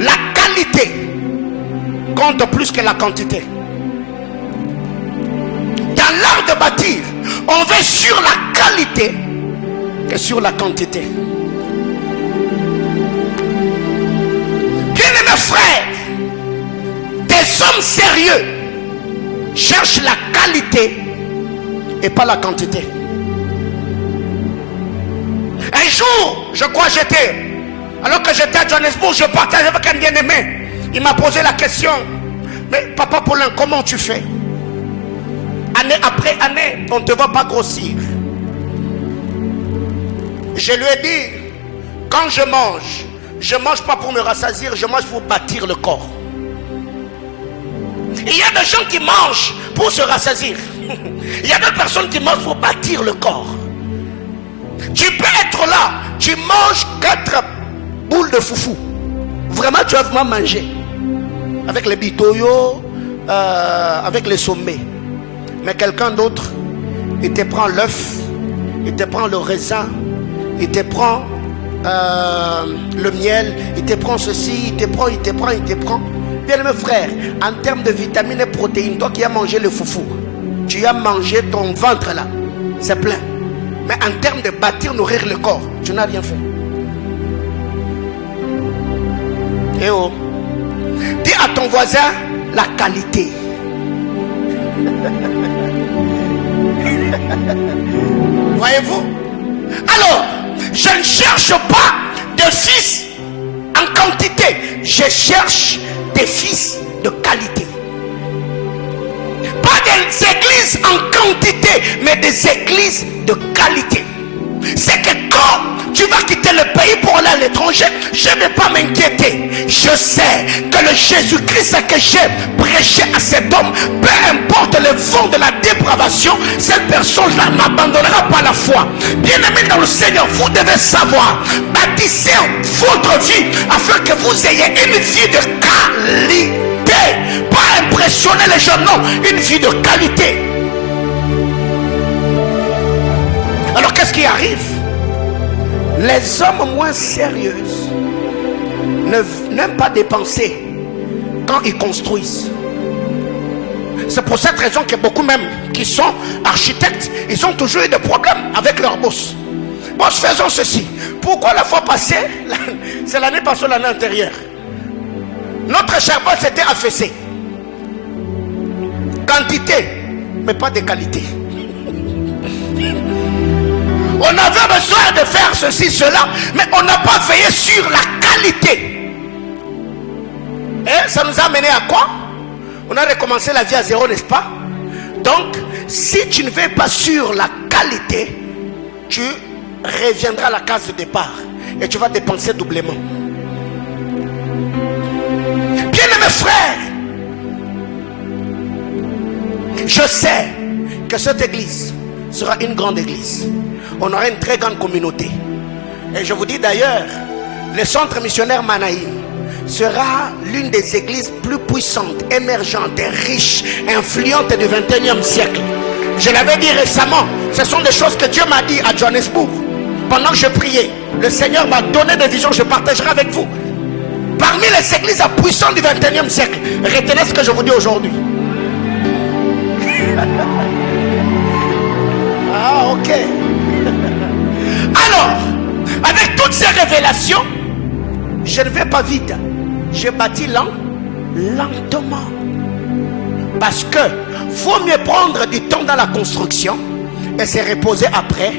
la qualité compte plus que la quantité. Dans l'art de bâtir, on veut sur la qualité que sur la quantité. Bien-aimés frères, tes Les hommes sérieux cherchent la qualité et pas la quantité. Un jour, je crois alors que j'étais à Johannesburg, je partageais avec un bien-aimé. Il m'a posé la question, mais papa Paulin, comment tu fais? Année après année, on ne te voit pas grossir. Je lui ai dit, quand je mange pas pour me rassasier, je mange pour bâtir le corps. Il y a des gens qui mangent pour se rassasier. Il y a des personnes qui mangent pour bâtir le corps. Tu peux être là, tu manges 4 boules de foufou. Vraiment, tu vas vraiment manger. Avec les bitoyos, avec les sommets. Mais quelqu'un d'autre, il te prend l'œuf, il te prend le raisin, il te prend le miel, il te prend ceci, il te prend. Bien mes frères, en termes de vitamines et protéines, toi qui as mangé le foufou, tu as mangé ton ventre là, c'est plein. Mais en termes de bâtir, nourrir le corps, tu n'as rien fait. Eh oh, dis à ton voisin la qualité. Voyez-vous? Alors, je ne cherche pas de fils en quantité, je cherche des fils de qualité. Pas des églises en quantité, mais des églises de qualité. C'est que quand tu vas quitter le pays pour aller à l'étranger, je ne vais pas m'inquiéter. Je sais que le Jésus-Christ que j'ai prêché à cet homme, peu importe le vent de la dépravation, cette personne-là n'abandonnera pas la foi. Bien-aimés dans le Seigneur, vous devez savoir, bâtissez votre vie afin que vous ayez une vie de qualité. Pas impressionner les gens, non, une vie de qualité. Alors qu'est-ce qui arrive? Les hommes moins sérieux n'aiment pas dépenser quand ils construisent. C'est pour cette raison que beaucoup même qui sont architectes, ils ont toujours eu des problèmes avec leur boss. Boss, faisons ceci. Pourquoi la fois passée, c'est l'année passée, l'année antérieure, notre cher boss était affaissé. Quantité, mais pas de qualité. On avait besoin de faire ceci, cela, mais on n'a pas veillé sur la qualité. Et ça nous a amené à quoi? On a recommencé la vie à zéro, n'est-ce pas? Donc, si tu ne veilles pas sur la qualité, tu reviendras à la case de départ et tu vas dépenser doublement. Bien-aimés frères, je sais que cette église sera une grande église. On aura une très grande communauté. Et je vous dis d'ailleurs, le centre missionnaire Manaïm sera l'une des églises plus puissantes, émergentes, riches, influentes du 21e siècle. Je l'avais dit récemment, ce sont des choses que Dieu m'a dit à Johannesburg. Pendant que je priais, le Seigneur m'a donné des visions, je partagerai avec vous. Parmi les églises puissantes du 21e siècle, retenez ce que je vous dis aujourd'hui. Ah, ok. Alors, avec toutes ces révélations, je ne vais pas vite. Je bâtis lentement. Parce que faut mieux prendre du temps dans la construction et se reposer après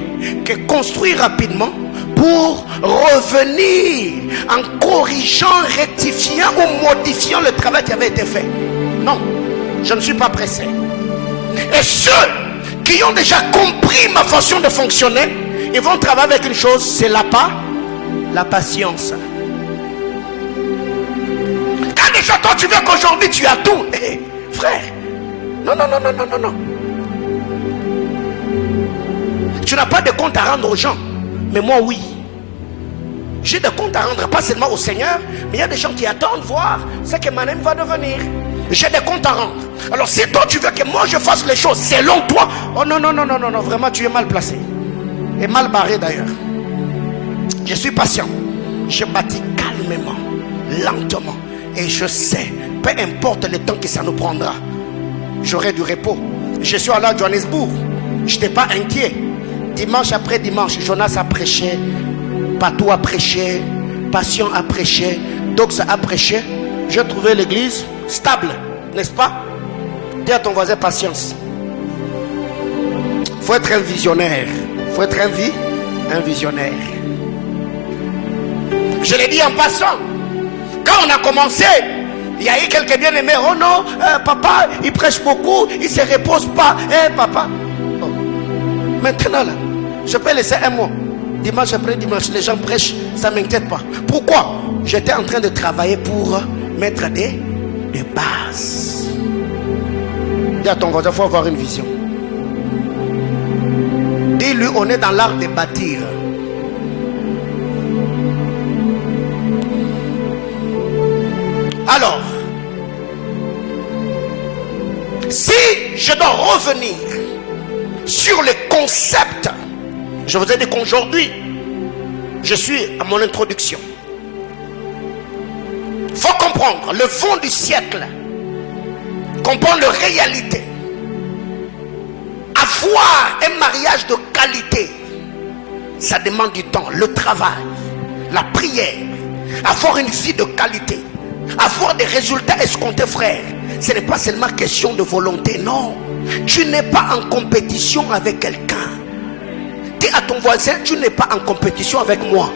que construire rapidement pour revenir en corrigeant, rectifiant ou modifiant le travail qui avait été fait. Non, je ne suis pas pressé. Et ceux qui ont déjà compris ma façon de fonctionner, ils vont travailler avec une chose, c'est la patience. Quand déjà toi tu veux qu'aujourd'hui tu as tout, frère, non. Tu n'as pas de compte à rendre aux gens, mais moi oui. J'ai des comptes à rendre, pas seulement au Seigneur, mais il y a des gens qui attendent voir ce que Manaïm va devenir. J'ai des comptes à rendre. Alors si toi tu veux que moi je fasse les choses selon toi, oh non, vraiment tu es mal placé. Et mal barré d'ailleurs. Je suis patient. Je bâtis calmement, lentement. Et je sais, peu importe le temps que ça nous prendra, j'aurai du repos. Je suis allé à Johannesburg. Je n'étais pas inquiet. Dimanche après dimanche, Jonas a prêché, Patou a prêché, Passion a prêché, Dox a prêché. J'ai trouvé l'église stable. N'est-ce pas? Dis à ton voisin patience. Il faut être un visionnaire. Il faut être un visionnaire. Je l'ai dit en passant. Quand on a commencé, il y a eu quelques bien-aimés. Oh non, papa, il prêche beaucoup, il ne se repose pas. Papa. Oh. Maintenant là, je peux laisser un mot. Dimanche après dimanche, les gens prêchent, ça ne m'inquiète pas. Pourquoi? J'étais en train de travailler pour mettre des bases. Dis à ton voisin, il faut avoir une vision. Dis-lui, on est dans l'art de bâtir. Alors, si je dois revenir sur le concept, je vous ai dit qu'aujourd'hui, je suis à mon introduction. Il faut comprendre le fond du siècle, comprendre la réalité. Avoir un mariage de qualité, ça demande du temps, le travail, la prière, avoir une vie de qualité, avoir des résultats escomptés, frère. Ce n'est pas seulement question de volonté, non. Tu n'es pas en compétition avec quelqu'un. Dis à ton voisin, tu n'es pas en compétition avec moi.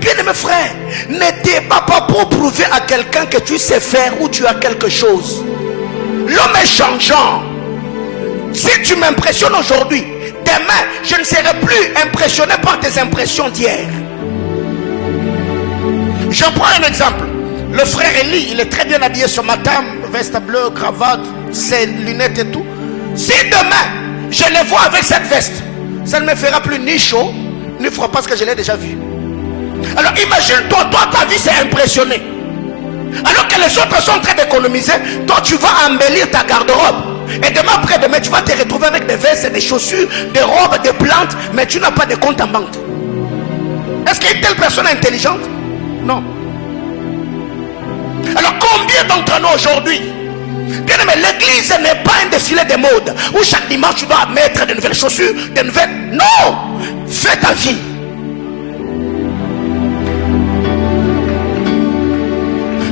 Bien-aimé frère, ne débat pas pour prouver à quelqu'un que tu sais faire ou tu as quelque chose. L'homme est changeant. Si tu m'impressionnes aujourd'hui, demain, je ne serai plus impressionné par tes impressions d'hier. Je prends un exemple. Le frère Eli, il est très bien habillé ce matin, veste bleue, cravate, ses lunettes et tout. Si demain, je le vois avec cette veste, ça ne me fera plus ni chaud, ni froid parce que je l'ai déjà vu. Alors imagine-toi, toi ta vie s'est impressionnée. Alors que les autres sont en train d'économiser, toi tu vas embellir ta garde-robe. Et demain après-demain, tu vas te retrouver avec des vestes, des chaussures, des robes, des plantes, mais tu n'as pas de compte en banque. Est-ce qu'une telle personne est intelligente? Non. Alors combien d'entre nous aujourd'hui, bien aimé, l'église n'est pas un défilé de mode où chaque dimanche tu dois mettre de nouvelles chaussures, de nouvelles... Non! Fais ta vie.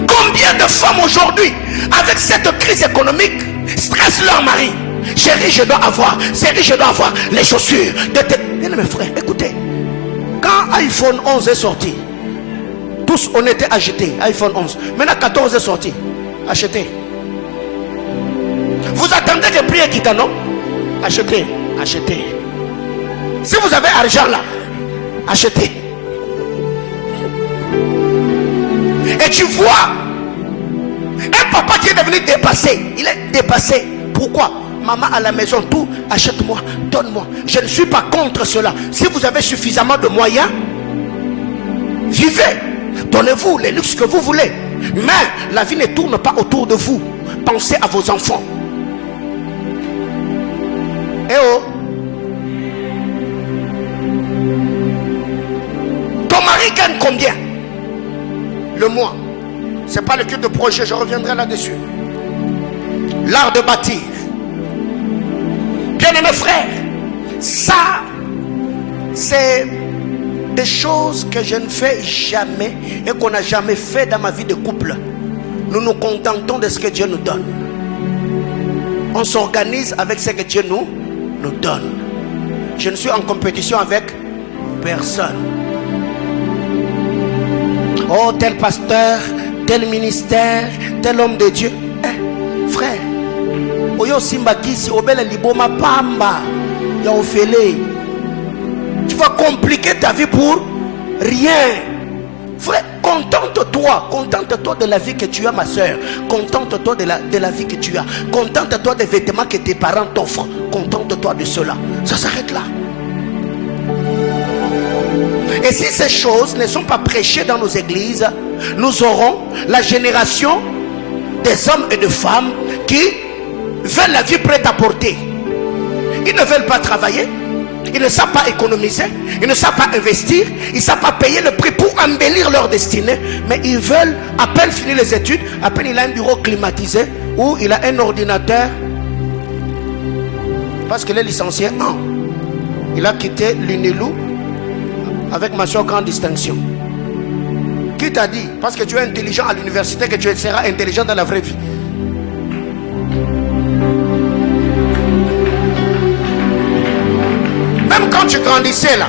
Combien de femmes aujourd'hui, avec cette crise économique, stressent leur mari? Chérie, je dois avoir, chérie, je dois avoir les chaussures de tes... Bien aimé frère, écoutez, quand iPhone 11 est sorti, tous on était agités, iPhone 11. Maintenant 14 est sorti, achetez. Vous attendez que le prix est quitté, non? Achetez, achetez. Si vous avez argent là, achetez. Et tu vois un papa qui est devenu dépassé. Il est dépassé. Pourquoi? Maman à la maison, tout, achète-moi, donne-moi. Je ne suis pas contre cela. Si vous avez suffisamment de moyens, vivez. Donnez-vous les luxes que vous voulez. Mais la vie ne tourne pas autour de vous. Pensez à vos enfants. Eh oh. Ton mari gagne combien le mois? C'est pas le cul de projet, je reviendrai là-dessus. L'art de bâtir. Bien-aimés frères, ça, c'est des choses que je ne fais jamais et qu'on n'a jamais fait dans ma vie de couple. Nous nous contentons de ce que Dieu nous donne. On s'organise avec ce que Dieu nous donne. Je ne suis en compétition avec personne. Oh, tel pasteur, tel ministère, tel homme de Dieu. Frère, oyo simbakisi obele liboma pamba ya ofele. Tu vas compliquer ta vie pour rien. Frère, contente-toi de la vie que tu as, ma soeur. Contente-toi de la vie que tu as. Contente-toi des vêtements que tes parents t'offrent. Contente-toi de cela. Ça s'arrête là. Et si ces choses ne sont pas prêchées dans nos églises, nous aurons la génération des hommes et de femmes qui veulent la vie prête à porter. Ils ne veulent pas travailler. Ils ne savent pas économiser, ils ne savent pas investir, ils ne savent pas payer le prix pour embellir leur destinée, mais ils veulent à peine finir les études, à peine il a un bureau climatisé ou il a un ordinateur, parce qu'il est licencié en. Il a quitté l'UNILU avec mention grande distinction. Qui t'a dit, parce que tu es intelligent à l'université, que tu seras intelligent dans la vraie vie? grandissais là,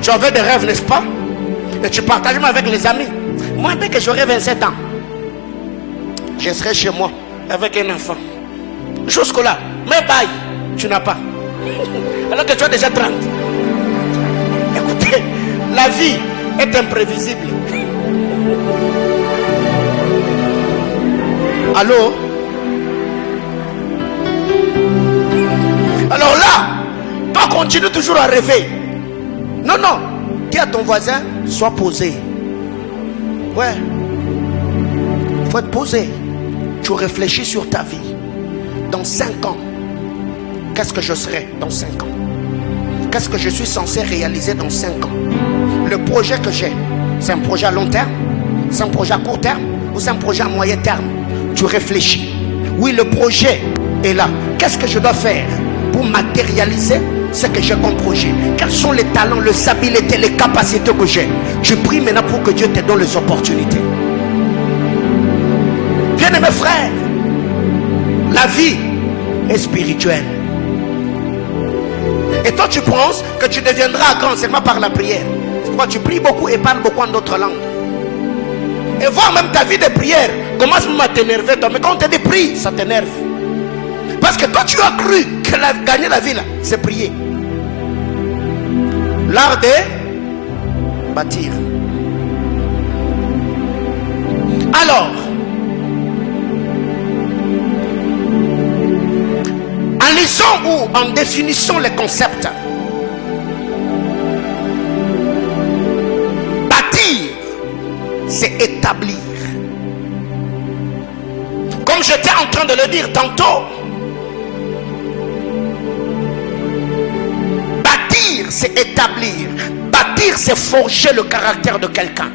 tu avais des rêves, n'est-ce pas? Et tu partageais même avec les amis. Moi, dès que j'aurai 27 ans, je serai chez moi avec un enfant. Jusque-là, mais bye, tu n'as pas. Alors que tu as déjà 30. Écoutez, la vie est imprévisible. Allô? Alors là, toi continue toujours à rêver. Non, non. Dis à ton voisin, sois posé. Ouais. Il faut être posé. Tu réfléchis sur ta vie. Dans 5 ans, qu'est-ce que je serai dans 5 ans? Qu'est-ce que je suis censé réaliser dans 5 ans? Le projet que j'ai, c'est un projet à long terme? C'est un projet à court terme? Ou c'est un projet à moyen terme? Tu réfléchis. Oui, le projet est là. Qu'est-ce que je dois faire pour matérialiser ce que j'ai comme projet? Quels sont les talents, les habiletés, les capacités que j'ai? Je prie maintenant pour que Dieu te donne les opportunités. Bien-aimés frères, la vie est spirituelle. Et toi tu penses que tu deviendras grand seulement par la prière. C'est pourquoi tu pries beaucoup et parles beaucoup en d'autres langues. Et voir même ta vie de prière commence même à t'énerver toi. Mais quand on te dit prie, ça t'énerve. Parce que toi tu as cru que gagner la vie là, c'est prier. L'art de bâtir. Alors, en lisant ou en définissant les concepts, bâtir, c'est établir. Comme j'étais en train de le dire tantôt, bâtir, c'est établir. Bâtir, c'est forger le caractère de quelqu'un.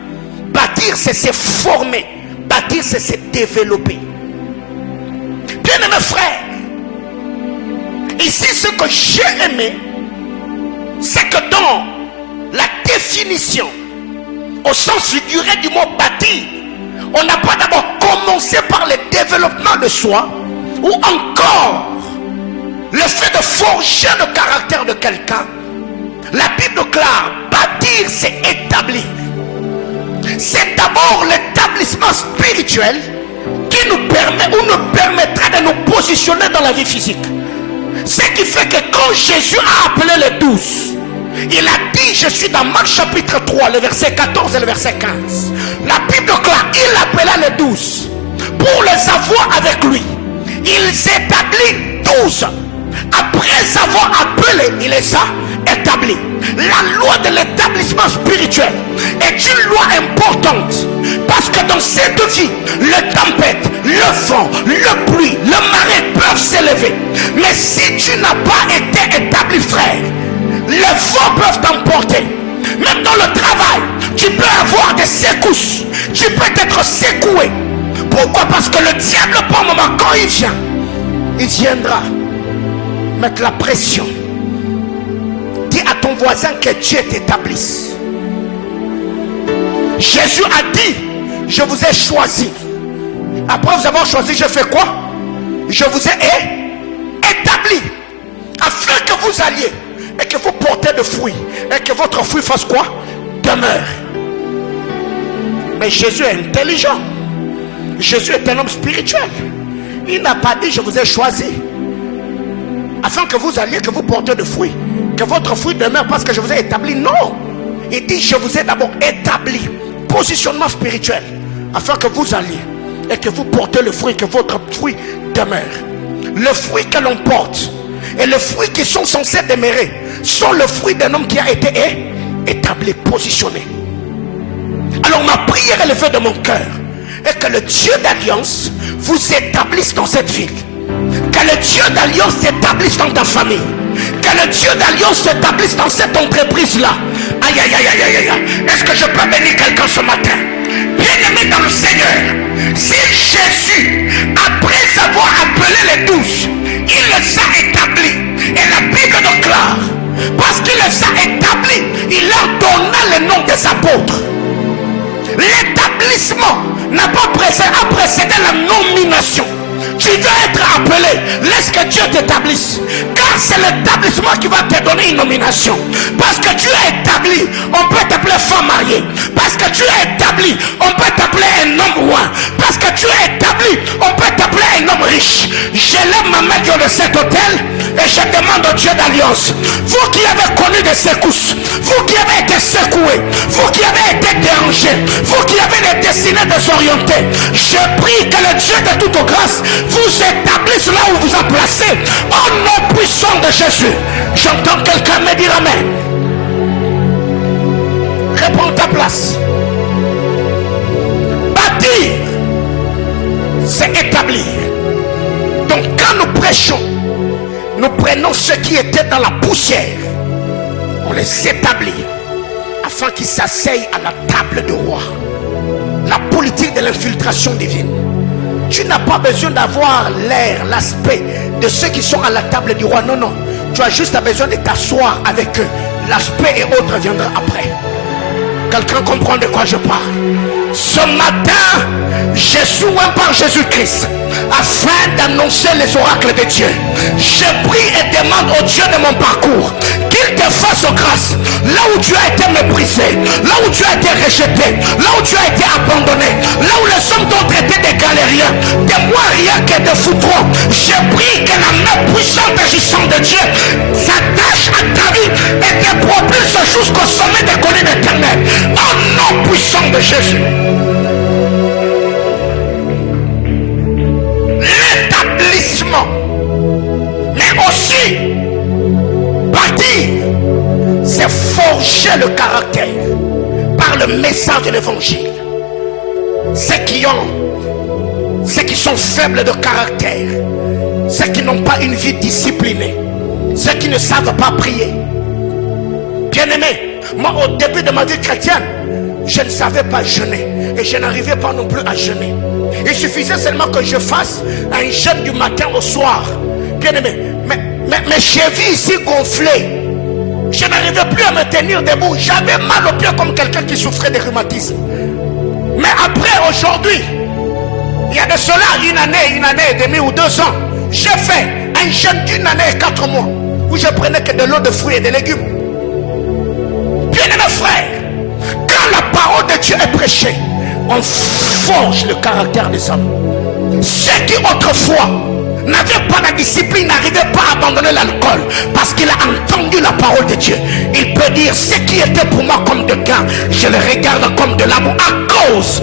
Bâtir, c'est se former. Bâtir, c'est se développer. Bien-aimés frères, ici, ce que j'ai aimé, c'est que dans la définition, au sens figuré du mot bâtir, on n'a pas d'abord commencé par le développement de soi, ou encore le fait de forger le caractère de quelqu'un. La Bible déclare, bâtir, c'est établir. C'est d'abord l'établissement spirituel qui nous permet ou nous permettra de nous positionner dans la vie physique. Ce qui fait que quand Jésus a appelé les 12, il a dit, je suis dans Marc chapitre 3, le verset 14 et le verset 15. La Bible déclare, il appela les 12 pour les avoir avec lui. Il établit 12. Après avoir appelé, il les a établis. La loi de l'établissement spirituel est une loi importante. Parce que dans cette vie, les tempêtes, le vent, le pluie, le marais peuvent s'élever. Mais si tu n'as pas été établi, frère, les vents peuvent t'emporter. Même dans le travail, tu peux avoir des secousses. Tu peux être secoué. Pourquoi? Parce que le diable, par moment, quand il vient, il viendra mettre la pression. Dis à ton voisin que Dieu t'établisse. Jésus a dit, je vous ai choisi. Après vous avoir choisi, je fais quoi? Je vous ai établi afin que vous alliez et que vous portez de fruits et que votre fruit fasse quoi? Demeure. Mais Jésus est intelligent. Jésus est un homme spirituel. Il n'a pas dit je vous ai choisi afin que vous alliez, que vous portez de fruits, que votre fruit demeure parce que je vous ai établi. Non, il dit je vous ai d'abord établi. Positionnement spirituel afin que vous alliez et que vous portez le fruit, que votre fruit demeure. Le fruit que l'on porte et les fruits qui sont censés demeurer sont le fruit d'un homme qui a été établi, positionné. Alors ma prière est levée de mon cœur et que le Dieu d'alliance vous établisse dans cette ville. Que le Dieu d'alliance s'établisse dans ta famille. Que le Dieu d'alliance s'établisse dans cette entreprise-là. Aïe, aïe, aïe, aïe, aïe, aïe. Est-ce que je peux bénir quelqu'un ce matin? Bien-aimé dans le Seigneur, si Jésus, après avoir appelé les 12, il les a établis. Et la Bible déclare, parce qu'il les a établis, il leur donna le nom des apôtres. L'établissement n'a pas précédé la nomination. Tu veux être appelé, laisse que Dieu t'établisse. Car c'est l'établissement qui va te donner une nomination. Parce que tu es établi, on peut t'appeler femme mariée. Parce que tu es établi, on peut t'appeler un homme roi. Parce que tu es établi, on peut t'appeler un homme riche. Je lève ma main de cet hôtel et je demande au Dieu d'alliance. Vous qui avez connu des secousses, vous qui avez été secoués, vous qui avez été dérangés, vous qui avez des destinées désorientées, je prie que le Dieu de toute grâce vous établisse là où vous a placé. Au nom puissant de Jésus. J'entends quelqu'un me dire amen. Réponds ta place. Bâtir, c'est établir. Donc quand nous prêchons, nous prenons ceux qui étaient dans la poussière, on les établit afin qu'ils s'asseyent à la table du roi. La politique de l'infiltration divine. Tu n'as pas besoin d'avoir l'air, l'aspect de ceux qui sont à la table du roi. Non, non. Tu as juste besoin de t'asseoir avec eux. L'aspect et autres viendra après. Quelqu'un comprend de quoi je parle? Ce matin, je soins par Jésus-Christ afin d'annoncer les oracles de Dieu. Je prie et demande au Dieu de mon parcours qu'il te fasse grâce là où tu as été méprisé, là où tu as été rejeté, là où tu as été abandonné, là où les hommes t'ont traité des galériens, de moi rien que de foutrons. Je prie que la main puissante et agissante de Dieu s'attache à ta vie et te propulse jusqu'au sommet des collines éternelles. Au nom puissant de Jésus. L'établissement, mais aussi bâtir, c'est forger le caractère par le message de l'évangile. Ceux qui sont faibles de caractère, ceux qui n'ont pas une vie disciplinée, ceux qui ne savent pas prier. Bien-aimé, moi au début de ma vie chrétienne, je ne savais pas jeûner et je n'arrivais pas non plus à jeûner. Il suffisait seulement que je fasse un jeûne du matin au soir. Bien-aimé, mes chevilles ici gonflées, je n'arrivais plus à me tenir debout. J'avais mal au pied comme quelqu'un qui souffrait de rhumatisme. Mais après, aujourd'hui, il y a de cela une année et demie ou 2 ans, j'ai fait un jeûne d'1 année et 4 mois où je prenais que de l'eau de fruits et de légumes. Bien-aimés frères, quand la parole de Dieu est prêchée, on forge le caractère des hommes. Ceux qui autrefois n'avait pas la discipline, n'arrivait pas à abandonner l'alcool parce qu'il a entendu la parole de Dieu. Il peut dire ce qui était pour moi comme de gain, je le regarde comme de l'amour à cause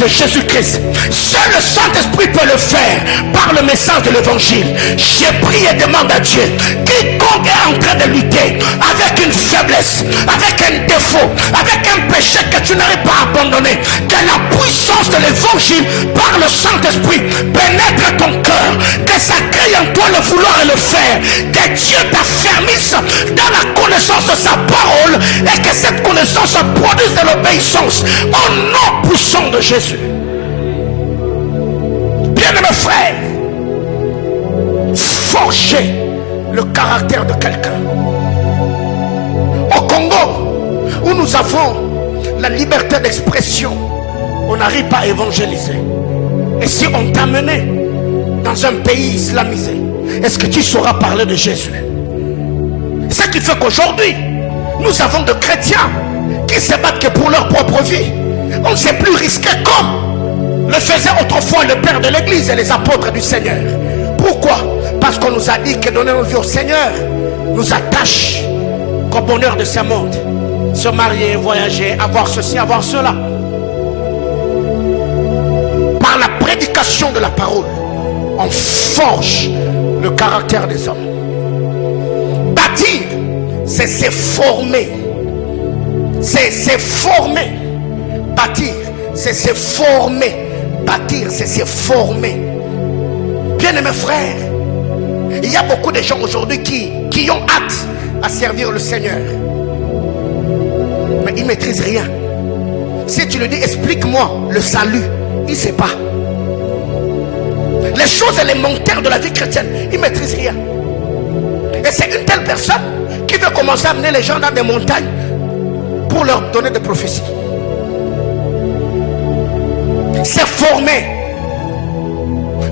de Jésus-Christ. Seul le Saint-Esprit peut le faire par le message de l'évangile. J'ai prié et demande à Dieu, quiconque est en train de lutter avec une faiblesse, avec un défaut, avec un péché que tu n'arrives pas à abandonner, que la puissance de l'évangile par le Saint-Esprit pénètre ton cœur, que ça crée en toi le vouloir et le faire, que Dieu t'affermisse dans la connaissance de sa parole et que cette connaissance produise de l'obéissance au nom puissant de Jésus. Bien-aimés frères, forger le caractère de quelqu'un. Au Congo, où nous avons la liberté d'expression, on n'arrive pas à évangéliser. Et si on t'a mené dans un pays islamisé, est-ce que tu sauras parler de Jésus? Ce qui fait qu'aujourd'hui, nous avons de chrétiens qui se battent que pour leur propre vie. On ne sait plus risquer comme le faisait autrefois le Père de l'Église et les apôtres du Seigneur. Pourquoi? Parce qu'on nous a dit que donner nos vies au Seigneur nous attache qu'au bonheur de ce monde. Se marier, voyager, avoir ceci, avoir cela. Par la prédication de la parole, on forge le caractère des hommes. Bâtir, c'est se former. C'est se former. Bâtir, c'est se former. Bâtir, c'est se former. Bien-aimés frères, il y a beaucoup de gens aujourd'hui qui ont hâte à servir le Seigneur. Mais ils ne maîtrisent rien. Si tu lui dis, explique-moi le salut, il ne sait pas. Les choses élémentaires de la vie chrétienne, ils ne maîtrisent rien. Et c'est une telle personne qui veut commencer à amener les gens dans des montagnes pour leur donner des prophéties. C'est former.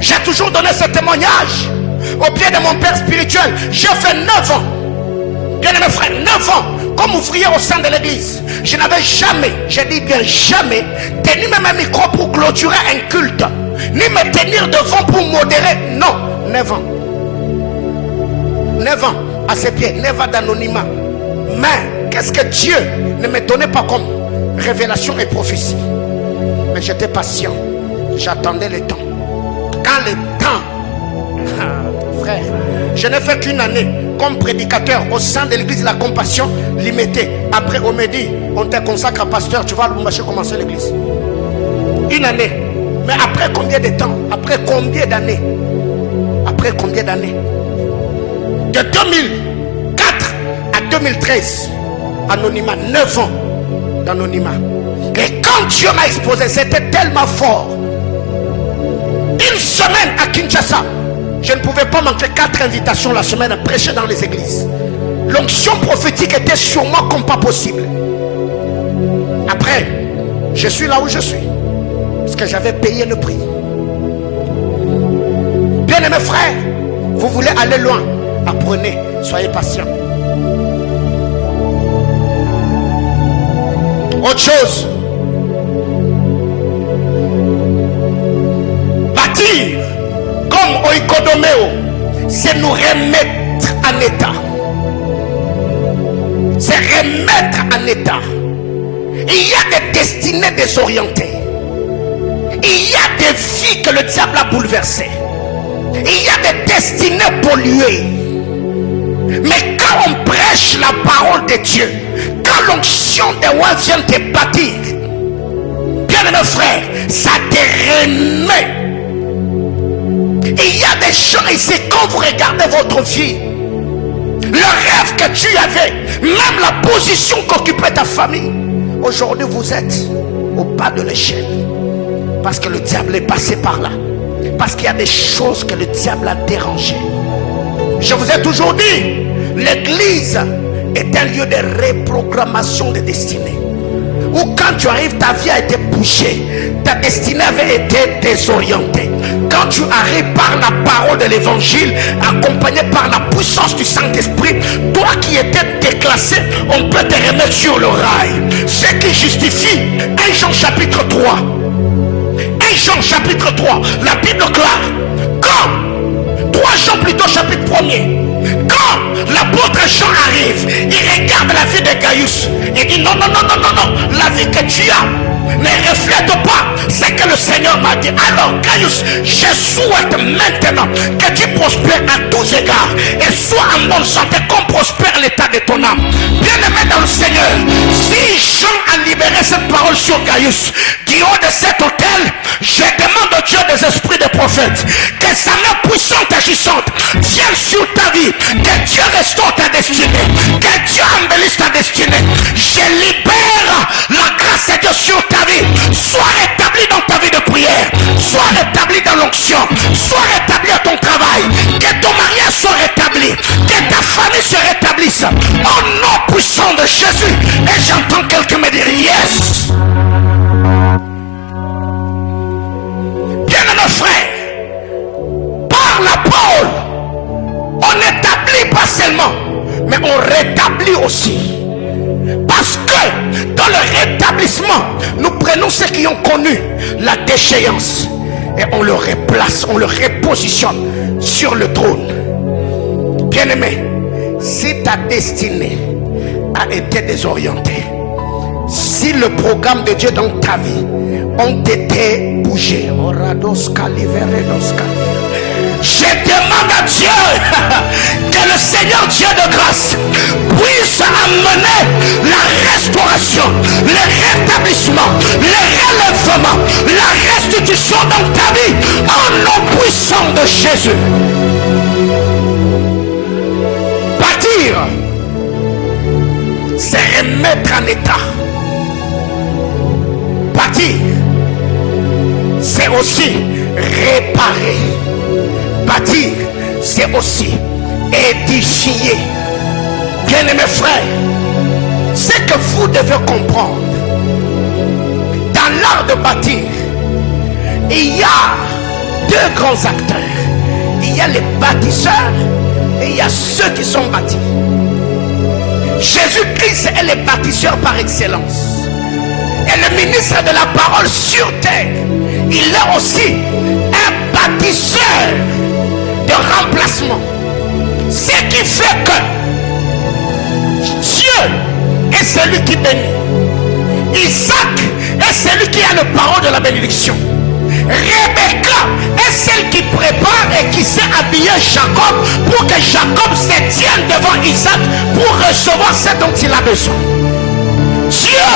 J'ai toujours donné ce témoignage au pied de mon père spirituel. J'ai fait 9 ans. Bien mes frères, 9 ans comme ouvrier au sein de l'église. Je n'avais jamais, je dis bien jamais, tenu même un micro pour clôturer un culte, ni me tenir devant pour modérer. Non, 9 ans. 9 ans à ses pieds, 9 ans d'anonymat. Mais qu'est-ce que Dieu ne me donnait pas comme révélation et prophétie? Mais j'étais patient. J'attendais le temps. Quand le temps, frère, je n'ai fait qu'une année comme prédicateur au sein de l'église de la compassion limitée. Après, on me dit, on te consacre à pasteur, tu vas à Lubumbashi commencer l'église. Une année. Mais après combien de temps? Après combien d'années? Après combien d'années? De 2004 à 2013, anonymat, 9 ans d'anonymat. Et quand Dieu m'a exposé, c'était tellement fort. Une semaine à Kinshasa, je ne pouvais pas manquer 4 invitations la semaine à prêcher dans les églises. L'onction prophétique était sur moi comme pas possible. Après, je suis là où je suis parce que j'avais payé le prix. Bien aimés frères, vous voulez aller loin, apprenez, soyez patients. Autre chose, bâtir comme oikodomeo, c'est nous remettre en état. C'est remettre en état. Il y a des destinées désorientées. Il y a des vies que le diable a bouleversées. Il y a des destinées polluées. Mais quand on prêche la parole de Dieu, quand l'onction de roi vient te bâtir, bien mes frères, ça te remet. Il y a des gens ici, quand vous regardez votre vie, le rêve que tu avais, même la position qu'occupait ta famille, aujourd'hui vous êtes au bas de l'échelle. Parce que le diable est passé par là. Parce qu'il y a des choses que le diable a dérangées. Je vous ai toujours dit, l'église est un lieu de reprogrammation de destinée. Où quand tu arrives, ta vie a été bouchée. Ta destinée avait été désorientée. Quand tu arrives par la parole de l'évangile, accompagné par la puissance du Saint-Esprit, toi qui étais déclassé, on peut te remettre sur le rail. Ce qui justifie 1 Jean chapitre 3. 1 Jean chapitre 3, la Bible clare. Quand 3 Jean plutôt chapitre 1er, quand l'apôtre Jean arrive, il regarde la vie de Gaius et dit non, la vie que tu as ne reflète pas ce que le Seigneur m'a dit. Alors Gaius, je souhaite maintenant que tu prospères à tous égards et sois en bonne santé comme prospère l'état de ton âme. Bien aimé dans le Seigneur, si Jean a libéré cette parole sur Gaius, du haut de cet autel, je demande au Dieu des esprits de prophètes que sa main puissante agissante vienne sur ta vie, que Dieu restaure ta destinée, que Dieu embellisse ta destinée. Je libère la grâce de Dieu sur ta vie. Sois rétabli dans ta vie de prière, sois rétabli dans l'onction, sois rétabli à ton travail, que ton mariage soit rétabli, que ta famille se rétablisse au nom puissant de Jésus. Et j'entends quelqu'un me dire yes. Bien-aimés frères, par la parole, on n'établit pas seulement, mais on rétablit aussi. Parce que dans le rétablissement, nous prenons ceux qui ont connu la déchéance et on le replace, on le repositionne sur le trône. Bien-aimé, si ta destinée a été désorientée, si le programme de Dieu dans ta vie ont été bougés, je demande à Dieu que le Seigneur Dieu de grâce puisse amener la restauration, le rétablissement, le relèvement, la restitution dans ta vie au nom puissant de Jésus. Bâtir, c'est remettre en état. Bâtir, c'est aussi réparer. Bâtir, c'est aussi édifier. Bien-aimés frères, ce que vous devez comprendre, dans l'art de bâtir, il y a 2 deux grands acteurs. Il y a les bâtisseurs et il y a ceux qui sont bâtis. Jésus-Christ est le bâtisseur par excellence. Et le ministre de la parole sur terre, il est aussi un bâtisseur de remplacement. Ce qui fait que Dieu est celui qui bénit. Isaac est celui qui a la parole de la bénédiction. Rebecca est celle qui prépare et qui sait habiller Jacob pour que Jacob se tienne devant Isaac pour recevoir ce dont il a besoin. Dieu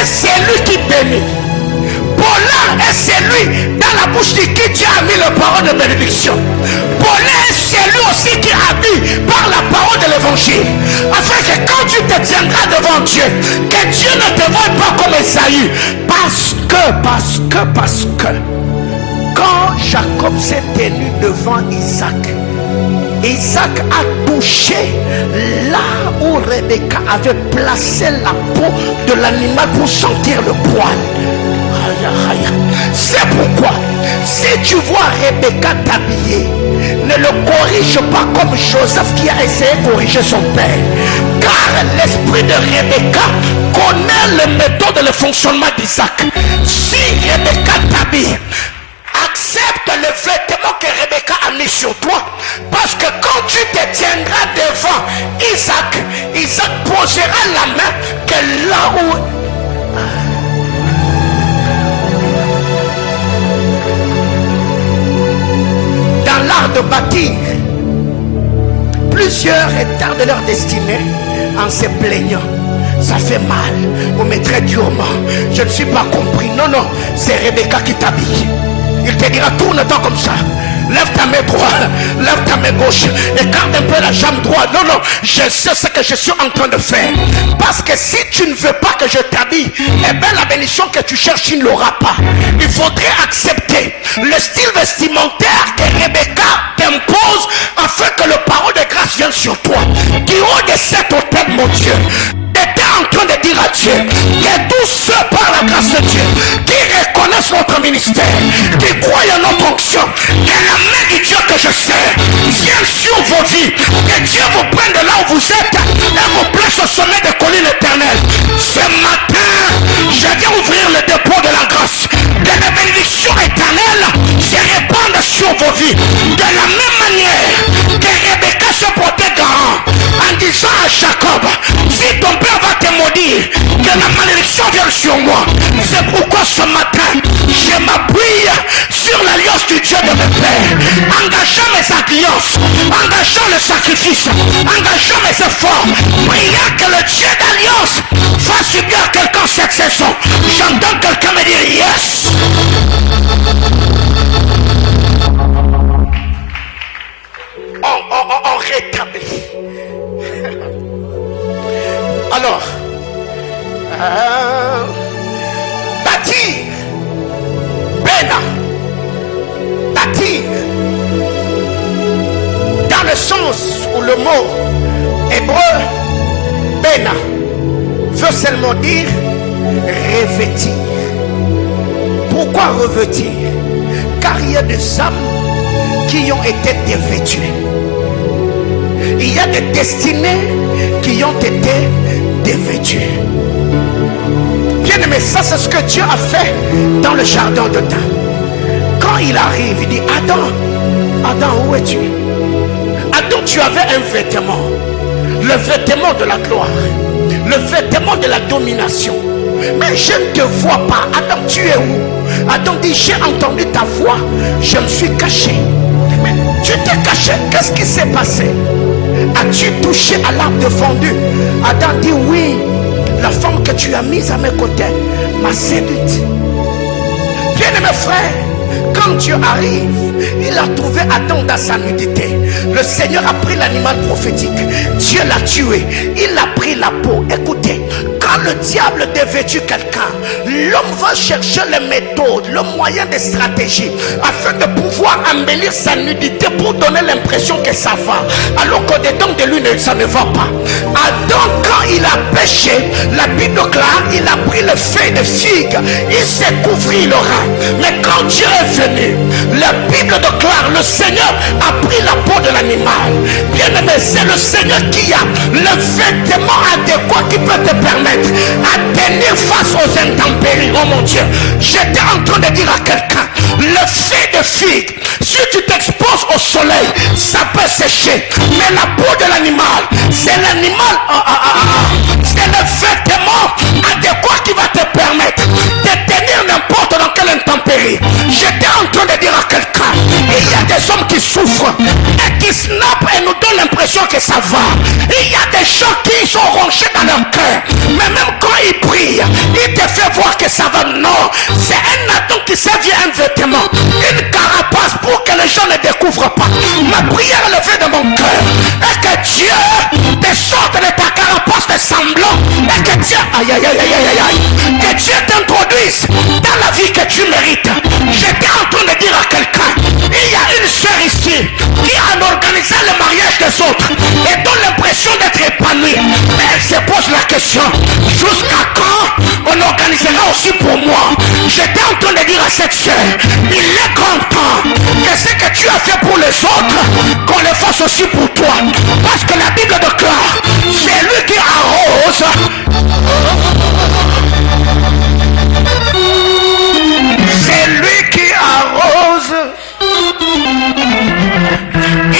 est celui qui bénit. Paulin est celui dans la bouche de qui Dieu a mis la parole de bénédiction. Paulin est celui aussi qui habille par la parole de l'évangile. Afin que quand tu te tiendras devant Dieu, que Dieu ne te voie pas comme Esaü. Parce que quand Jacob s'est tenu devant Isaac, Isaac a touché là où Rebecca avait placé la peau de l'animal pour sentir le poil. C'est pourquoi, si tu vois Rebecca t'habiller, ne le corrige pas comme Joseph qui a essayé de corriger son père. Car l'esprit de Rebecca connaît les méthodes et le fonctionnement d'Isaac. Si Rebecca t'habille, accepte le vêtement que Rebecca a mis sur toi. Parce que quand tu te tiendras devant Isaac, Isaac posera la main que là où... Dans l'art de bâtir, plusieurs retardent leur destinée en se plaignant. Ça fait mal, vous mettrez durement. Je ne suis pas compris. Non, non, c'est Rebecca qui t'habille. Il te dira, tourne-toi comme ça. Lève ta main droite, lève ta main gauche, écarte un peu la jambe droite. Non, non, je sais ce que je suis en train de faire. Parce que si tu ne veux pas que je t'habille, eh bien la bénédiction que tu cherches, tu ne l'auras pas. Il faudrait accepter le style vestimentaire que Rebecca t'impose afin que le parole de grâce vienne sur toi. Du haut de cet autel, mon Dieu, était en train de dire à Dieu que tous ceux par la grâce de Dieu qui reconnaissent notre ministère, qui croient en notre onction, que la main du Dieu que je sers vienne sur vos vies, que Dieu vous prenne de là où vous êtes et vous place au sommet des collines éternelles. Ce matin, je viens ouvrir le dépôt de la grâce, que la bénédiction éternelle se répande sur vos vies de la même manière que Rebecca se portait garant en disant à Jacob, si ton père va te maudire, que la malédiction vienne sur moi. C'est pourquoi ce matin, je m'appuie sur l'alliance du Dieu de mes pères, engageant mes alliances, engageant le sacrifice, engageant mes efforts, priant que le Dieu d'alliance fasse du bien à quelqu'un cette saison. J'entends quelqu'un me dire yes. On rétablit. Alors, bâtir, Bena, bâtir, dans le sens où le mot hébreu Bena veut seulement dire revêtir. Pourquoi revêtir? Car il y a des âmes qui ont été dévêtues. Il y a des destinées qui ont été dévêtues. Bien aimé, ça c'est ce que Dieu a fait dans le jardin d'Éden. Quand il arrive, il dit, Adam, où es-tu? Adam, tu avais un vêtement, le vêtement de la gloire, le vêtement de la domination. Mais je ne te vois pas. Adam, tu es où? Adam dit, j'ai entendu ta voix, je me suis caché. Mais tu t'es caché, qu'est-ce qui s'est passé? As-tu touché à l'arbre défendu? Adam dit, oui, la femme que tu as mise à mes côtés m'a séduite. Bien-aimé frère, quand Dieu arrive, il a trouvé Adam dans sa nudité. Le Seigneur a pris l'animal prophétique, Dieu l'a tué, il a pris la peau. Écoutez, quand le diable dévêtue quelqu'un, l'homme va chercher les méthodes, le moyen de stratégie afin de pouvoir embellir sa nudité pour donner l'impression que ça va, alors qu'au-dedans de lui ça ne va pas. Adam, quand il a péché, la Bible déclare, il a pris le feuille de figue, il s'est couvert le rein. Mais quand Dieu est venu, La Bible déclare, le Seigneur a pris la peau de l'animal. Bien aimé, c'est le Seigneur qui a le vêtement adéquat qui peut te permettre à tenir face aux intempéries. Oh mon Dieu, j'étais en train de dire à quelqu'un, le fait de figue, si tu t'exposes au soleil, ça peut sécher. Mais la peau de l'animal, c'est l'animal, c'est le vêtement adéquat qui va te permettre de tenir n'importe dans quelle intempérie. J'étais en train de dire à quelqu'un, il y a des hommes qui souffrent et qui snappent et nous donnent l'impression que ça va. Il y a des gens qui sont ronchés dans leur cœur, mais même quand ils prient, il te fait voir que ça va. Non, c'est un Adam qui servit un vêtement, une carapace pour que les gens ne découvrent pas. Ma prière levée de mon cœur est que Dieu te sorte de ta carapace de semblant et que Dieu, que Dieu t'introduise dans la vie que tu mérites. J'étais en train de dire à quelqu'un, il y a une sœur ici qui a organisé le mariage des autres et donne l'impression d'être épanouie, mais elle se pose la question, jusqu'à quand on organisera aussi pour moi? J'étais en train de dire à cette sœur, il est grand temps que ce que tu as fait pour les autres, qu'on le fasse aussi pour toi, parce que la Bible déclare, c'est lui qui arrose. C'est lui qui arrose,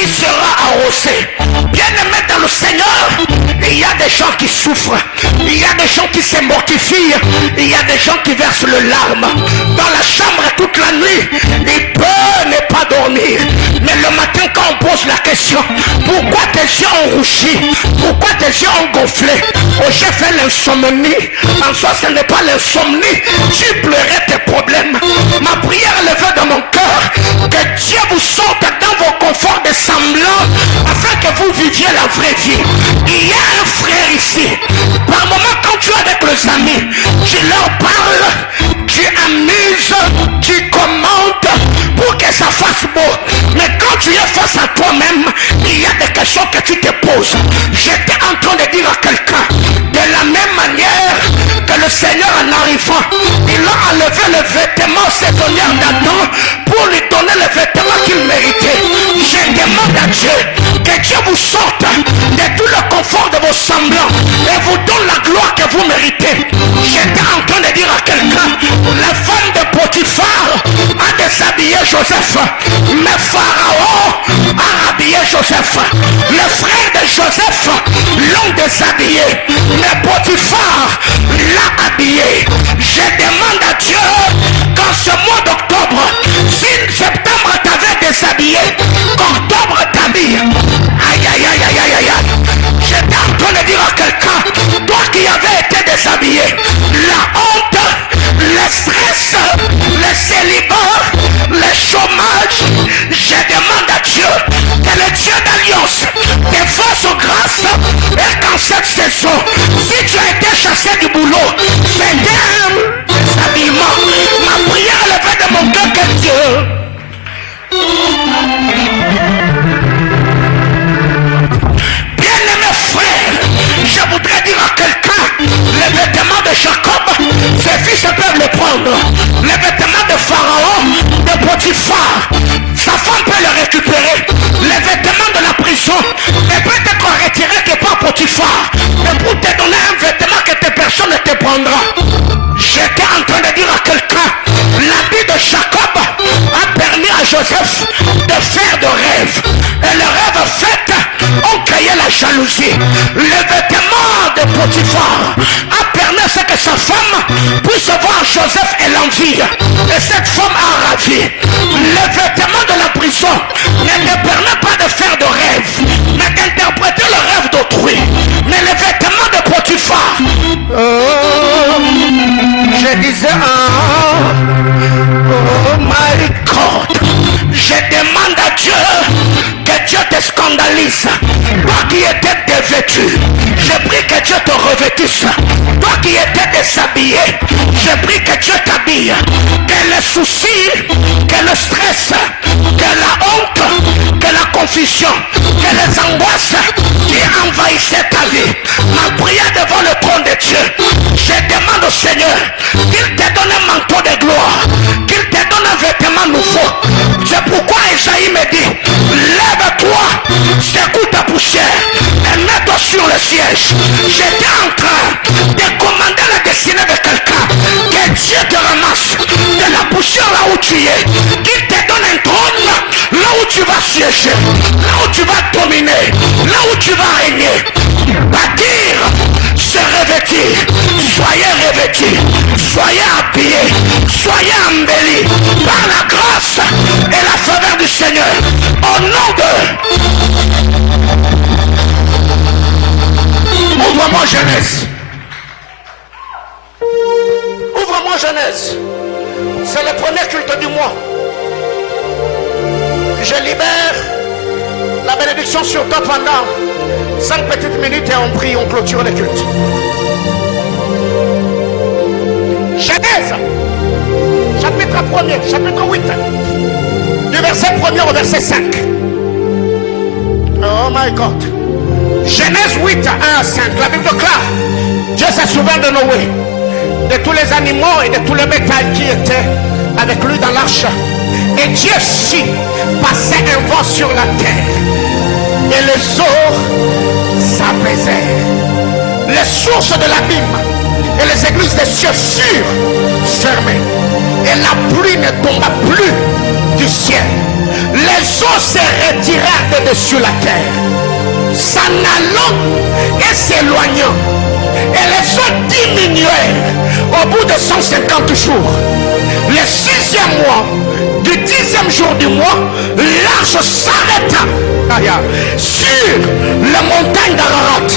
il sera arrosé. Bien aimé dans le Seigneur, il y a des gens qui souffrent, il y a des gens qui se mortifient, il y a des gens qui versent le larme dans la chambre toute la nuit. Il peut ne pas dormir, mais le matin quand on pose la question, pourquoi tes yeux ont rougi, pourquoi tes yeux ont gonflé? Oh, j'ai fait l'insomnie. En soi ce n'est pas l'insomnie, tu pleurais tes problèmes. Ma prière levée dans mon cœur, que Dieu vous sorte dans vos conforts de semblant, afin que vous viviez la vraie vie. Il y a un frère ici, par moment quand tu es avec les amis, tu leur parles, tu amuses, tu commentes pour que ça fasse beau, mais quand tu es face à toi-même, il y a des questions que tu te poses. J'étais en train de dire à quelqu'un, de la même manière que le Seigneur en arrivant, il a enlevé le vêtement saisonnier d'Adam pour lui donner le vêtement qu'il méritait. Je demande à Dieu que Dieu vous sorte de tout le confort de vos semblants et vous donne la gloire que vous méritez. J'étais en train de dire à quelqu'un, la femme de Potiphar a déshabillé Joseph, mais Pharaon a habillé Joseph. Le frère de Joseph l'ont déshabillé, mais Potiphar l'a habillé. Je demande à Dieu qu'en ce mois d'octobre, si septembre t'avait déshabillé, qu'octobre t'habille. Aïe aïe aïe aïe aïe aïe. J'étais en train de dire à quelqu'un, toi qui avais été déshabillé, la honte, le stress, le célibat, le chômage, je demande à Dieu que le Dieu d'alliance te fasse grâce et qu'en cette saison, si tu as été chassé du boulot, c'est un déshabillement. Ma prière levée de mon cœur que Dieu je voudrais dire à quelqu'un, les vêtements de Jacob, ses fils peuvent les prendre. Les vêtements de Pharaon, de Potiphar, sa femme peut les récupérer. Les vêtements de la prison ne peuvent être retirés que par Potiphar, mais pour te donner un vêtement que tes personnes ne te prendra. J'étais en train de dire à quelqu'un, l'habit de Jacob a permis à Joseph de faire de rêves. Et le rêve fait ont créé la jalousie. Le vêtement de Potiphar a permis à ce que sa femme puisse voir Joseph et l'envie. Et cette femme a ravi. Le vêtement de la prison ne te permet pas de faire de rêves, mais d'interpréter le rêve d'autrui. Mais le vêtement de Potiphar, je disais, oh my God, je demande à Dieu que Dieu te scandalise. Toi qui étais dévêtu, je prie que Dieu te revêtisse. Toi qui étais déshabillé, je prie que Dieu t'habille. Que les soucis, que le stress, que la honte, que la confusion, que les angoisses qui envahissaient ta vie, ma prière devant le trône de Dieu, je demande au Seigneur qu'il te donne un manteau de gloire, qu'il te donne un vêtement nouveau. Je siège. J'étais en train de commander la destinée de quelqu'un. Que Dieu te ramasse de la poussière là où tu es. Qu'il te donne un trône là où tu vas siéger. Là où tu vas dominer. Là où tu vas régner. Bâtir, se revêtir. Soyez revêtis. Soyez habillés. Soyez embellis par la grâce et la faveur du Seigneur. Au nom de... Ouvre-moi Genèse. Ouvre-moi Genèse. C'est le premier culte du mois. Je libère la bénédiction sur toi pendant 5 petites minutes et on prie, on clôture le culte. Genèse, chapitre 1er, chapitre 8, du verset 1er au verset 5. Oh my God. Genèse 8, 1 à 5, la Bible déclare, Dieu se souvient de Noé, de tous les animaux et de tout le bétail qui était avec lui dans l'arche. Et Dieu fit passer un vent sur la terre. Et les eaux s'apaisèrent. Les sources de l'abîme et les églises des cieux furent fermées. Et la pluie ne tomba plus du ciel. Les eaux se retirèrent de dessus la terre, s'en allant et s'éloignant. Et les eaux diminuèrent au bout de 150 jours. Le 6e mois, du 10e jour du mois, l'arche s'arrêta sur la montagne d'Ararat.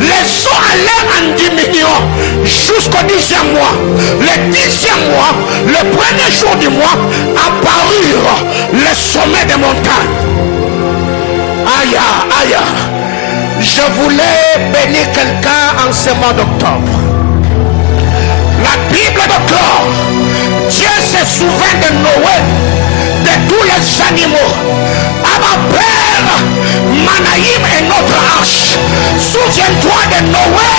Les eaux allèrent en diminuant jusqu'au 10e mois. Le 10e mois, le premier jour du mois, apparurent les sommets des montagnes. Aïe, aïe. Je voulais bénir quelqu'un en ce mois d'octobre. La Bible déclare, Dieu se souvient de Noé, de tous les animaux. À ma père, Manaïm est notre arche. Souviens-toi de Noé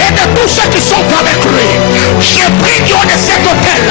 et de tous ceux qui sont avec lui. Je prie Dieu de cet hôtel,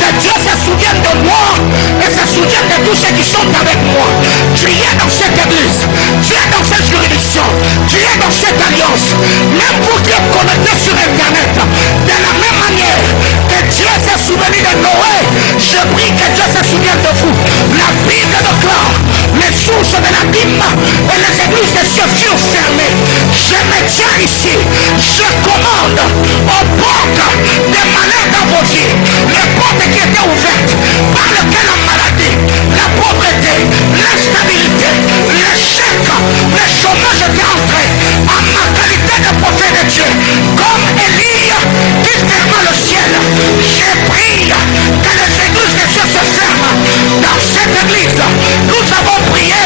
que Dieu se souvienne de moi et se souvienne de tous ceux qui sont avec moi. Tu es dans cette église, tu es dans cette juridiction, tu es dans cette alliance. Même vous qui êtes connectés sur internet, de la même manière que Dieu s'est souvenu de Noé, je prie que Dieu se souvienne de vous. La Bible déclare, les sources de l'abîme et les églises des cieux furent fermées. Je me tiens ici, je commande aux portes des malheurs dans vos vies, les portes qui étaient ouvertes, par lesquelles la maladie, la pauvreté, l'instabilité, l'échec, le chômage étaient entrés. En ma qualité de prophète de Dieu, comme Élie qui ferma le ciel, je prie que les églises des cieux se ferment. Dans cette église, nous avons prié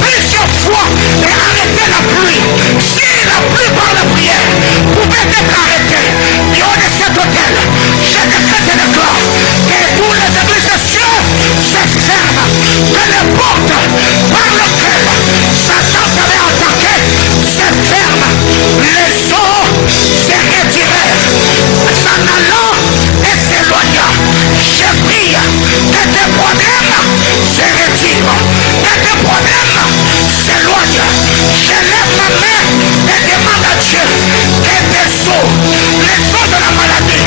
plusieurs fois et arrêté la pluie. Si la pluie par la prière pouvait être arrêtée, et on est cet hôtel, je décrète et déclare que toutes les églises des cieux se ferment, que les portes par lesquelles Satan avait attaqué se ferment. Les eaux se retirèrent, s'en allant et s'éloignant. Je prie que tes problèmes se retirent, que tes problèmes s'éloignent. Je lève ma main et demande à Dieu que tes eaux, les eaux de la maladie,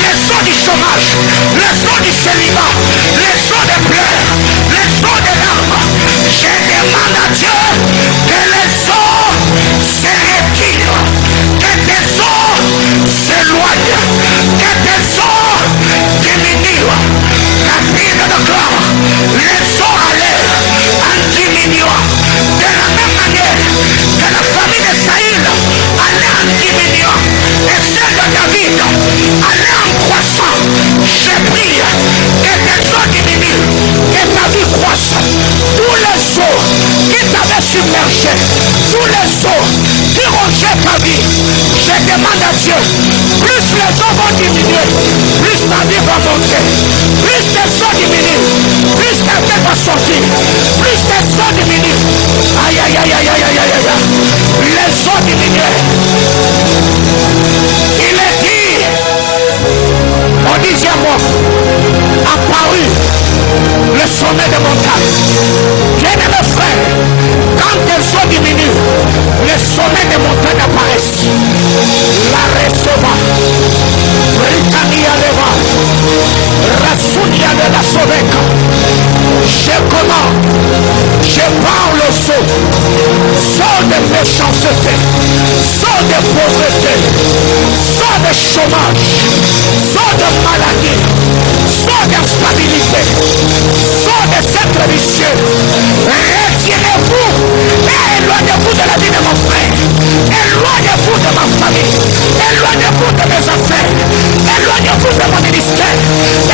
les eaux du chômage, les eaux du célibat, les eaux de pleurs, les eaux de larmes, je demande à Dieu que les eaux se retirent, que tes eaux s'éloignent, que tes eaux diminuent. La Bible déclare, les eaux allèrent en diminuant, de la même manière que la famille de Saïl allait en diminuant et celle de David allait en croissant. Je prie que tes eaux diminuent, que ta vie croisse. Tous les eaux qui t'avaient submergé, tous les eaux qui rongeaient ta vie, je demande à Dieu, plus les eaux vont diminuer, plus ta vie va monter, plus tes eaux diminuent, plus ta tête va sortir, plus tes eaux diminuent. Aïe aïe aïe aïe aïe aïe aïe aïe. Les eaux diminuent. Il est dit au 10e mois, apparu le sommet de montagne. Bien-aimés frères, Quand elles ont diminué, les sommets des montagnes apparaissent. La receva. Britannia leva. Rasunia de la Soveca. Je commande. Je parle au saut. Sort de méchanceté. Sort de pauvreté. Sort de chômage. Sort de maladie. Sort d'instabilité. Sort de cette vicieux. Retirez-vous et éloignez-vous de la vie de mon frère. Éloignez-vous de ma famille. Éloignez-vous de mes affaires. Éloignez-vous de mon ministère.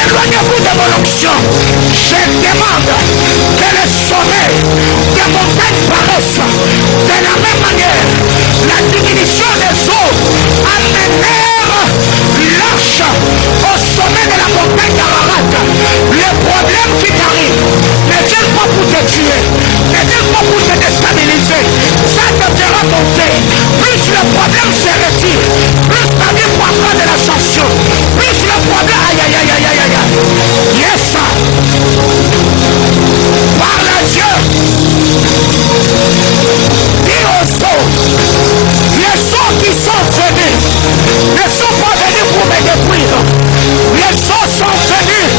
Éloignez-vous de mon onction. Je demande que le sommet des montagnes paraisse de la même manière. La diminution des eaux amenèrent l'arche au sommet de la montagne d'Ararat. Les problèmes qui t'arrivent ne viennent pas pour te tuer, ne viennent pas pour te déstabiliser. Ça te fera monter. Plus le problème se retire, plus ta vie prendra de l'ascension. Plus le problème, aïe aïe aïe aïe aïe aïe. Yes, ça. Parle à Dieu. Dis aux autres, les eaux qui sont venus ne sont pas venus pour me détruire. Les eaux sont venus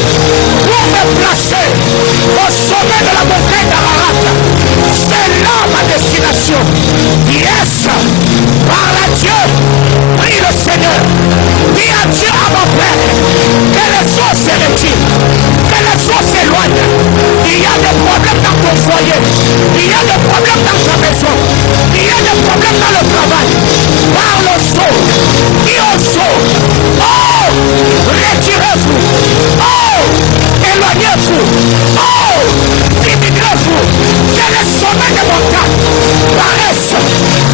pour me placer au sommet de la montagne d'Ararat. C'est là ma destination. Yes, parle à Dieu. Prie le Seigneur. Dis à Dieu, à mon Père, que les eaux se retirent, que les eaux s'éloignent. Il y a des problèmes dans ton foyer. Il y a des problèmes dans ta maison. Il y a des problèmes dans le travail. Parle aux eaux. Dis aux eaux. Oh, retirez-vous. Oh, éloignez-vous. Oh, diminuez-vous. Que les sommets des montagnes paraissent.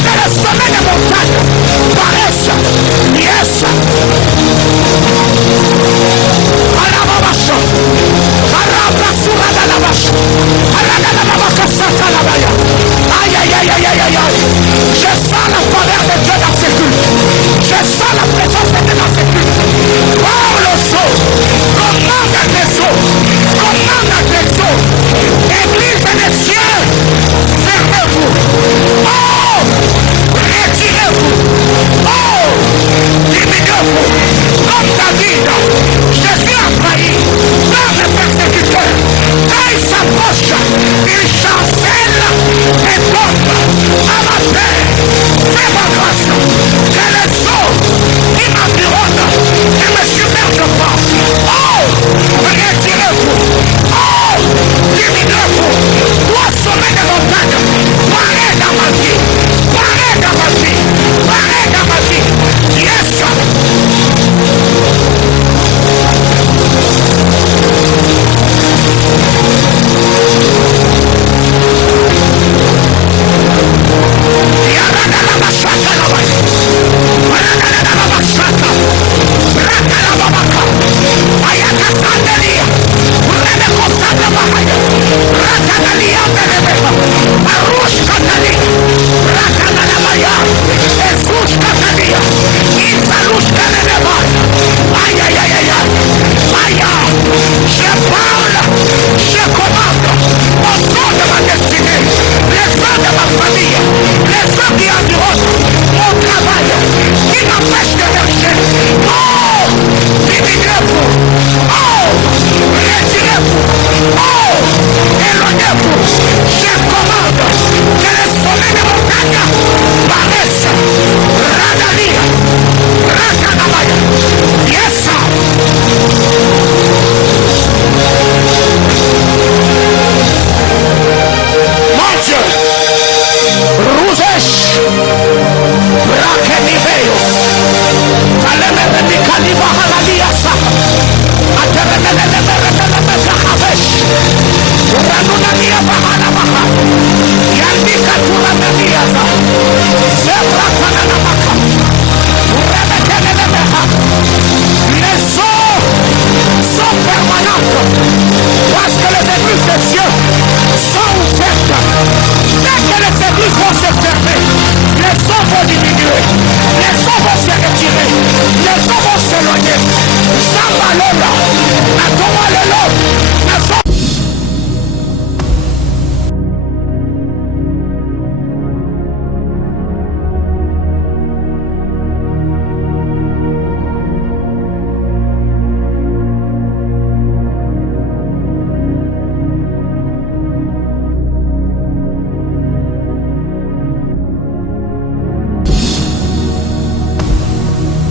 Que les sommets des montagnes paraissent. Yes. Aïe aïe aïe aïe aïe aïe aïe. Je sens la colère de Dieu dans ce culte. Je sens la présence de Dieu dans ce culte. Parle aux eaux. Commande à tes eaux. Commande à tes eaux. Église des cieux. Fermez-vous. Oh, retirez-vous. Oh, diminuez-vous. Comme David, Jésus a failli dans le persécuteur. Quand il s'approche, il chancelle et tombe à ma terre. Fais ma grâce. Que les eaux qui m'environnent ne me submergent pas. Oh, retirez-vous. Oh, diminuez-vous. Toi, sommet des montagnes, parez dans ma vie. Parez dans ma vie. Parez dans ma vie. Yes. Samba Lola, Natoma Lolo,